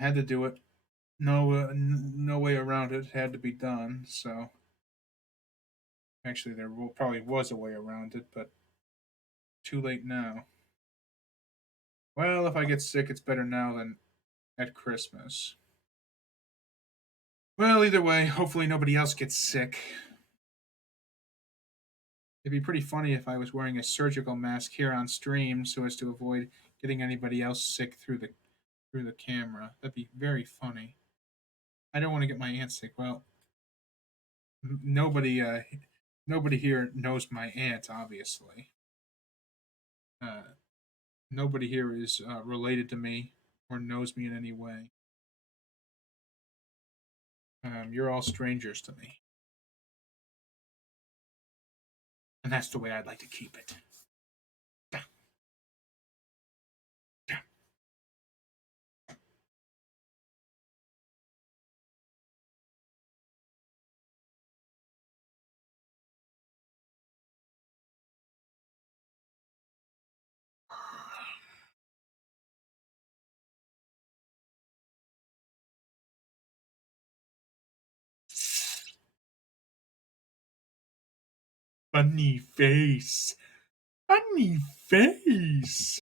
had to do it. No way around it. Had to be done. So actually, probably was a way around it, but too late now. Well, if I get sick, it's better now than at Christmas. Well, either way, hopefully nobody else gets sick. It'd be pretty funny if I was wearing a surgical mask here on stream so as to avoid getting anybody else sick through the camera. That'd be very funny. I don't want to get my aunt sick. Well, nobody nobody here knows my aunt, obviously. Uh, nobody here is related to me or knows me in any way. You're all strangers to me, and that's the way I'd like to keep it. Funny face. Funny face.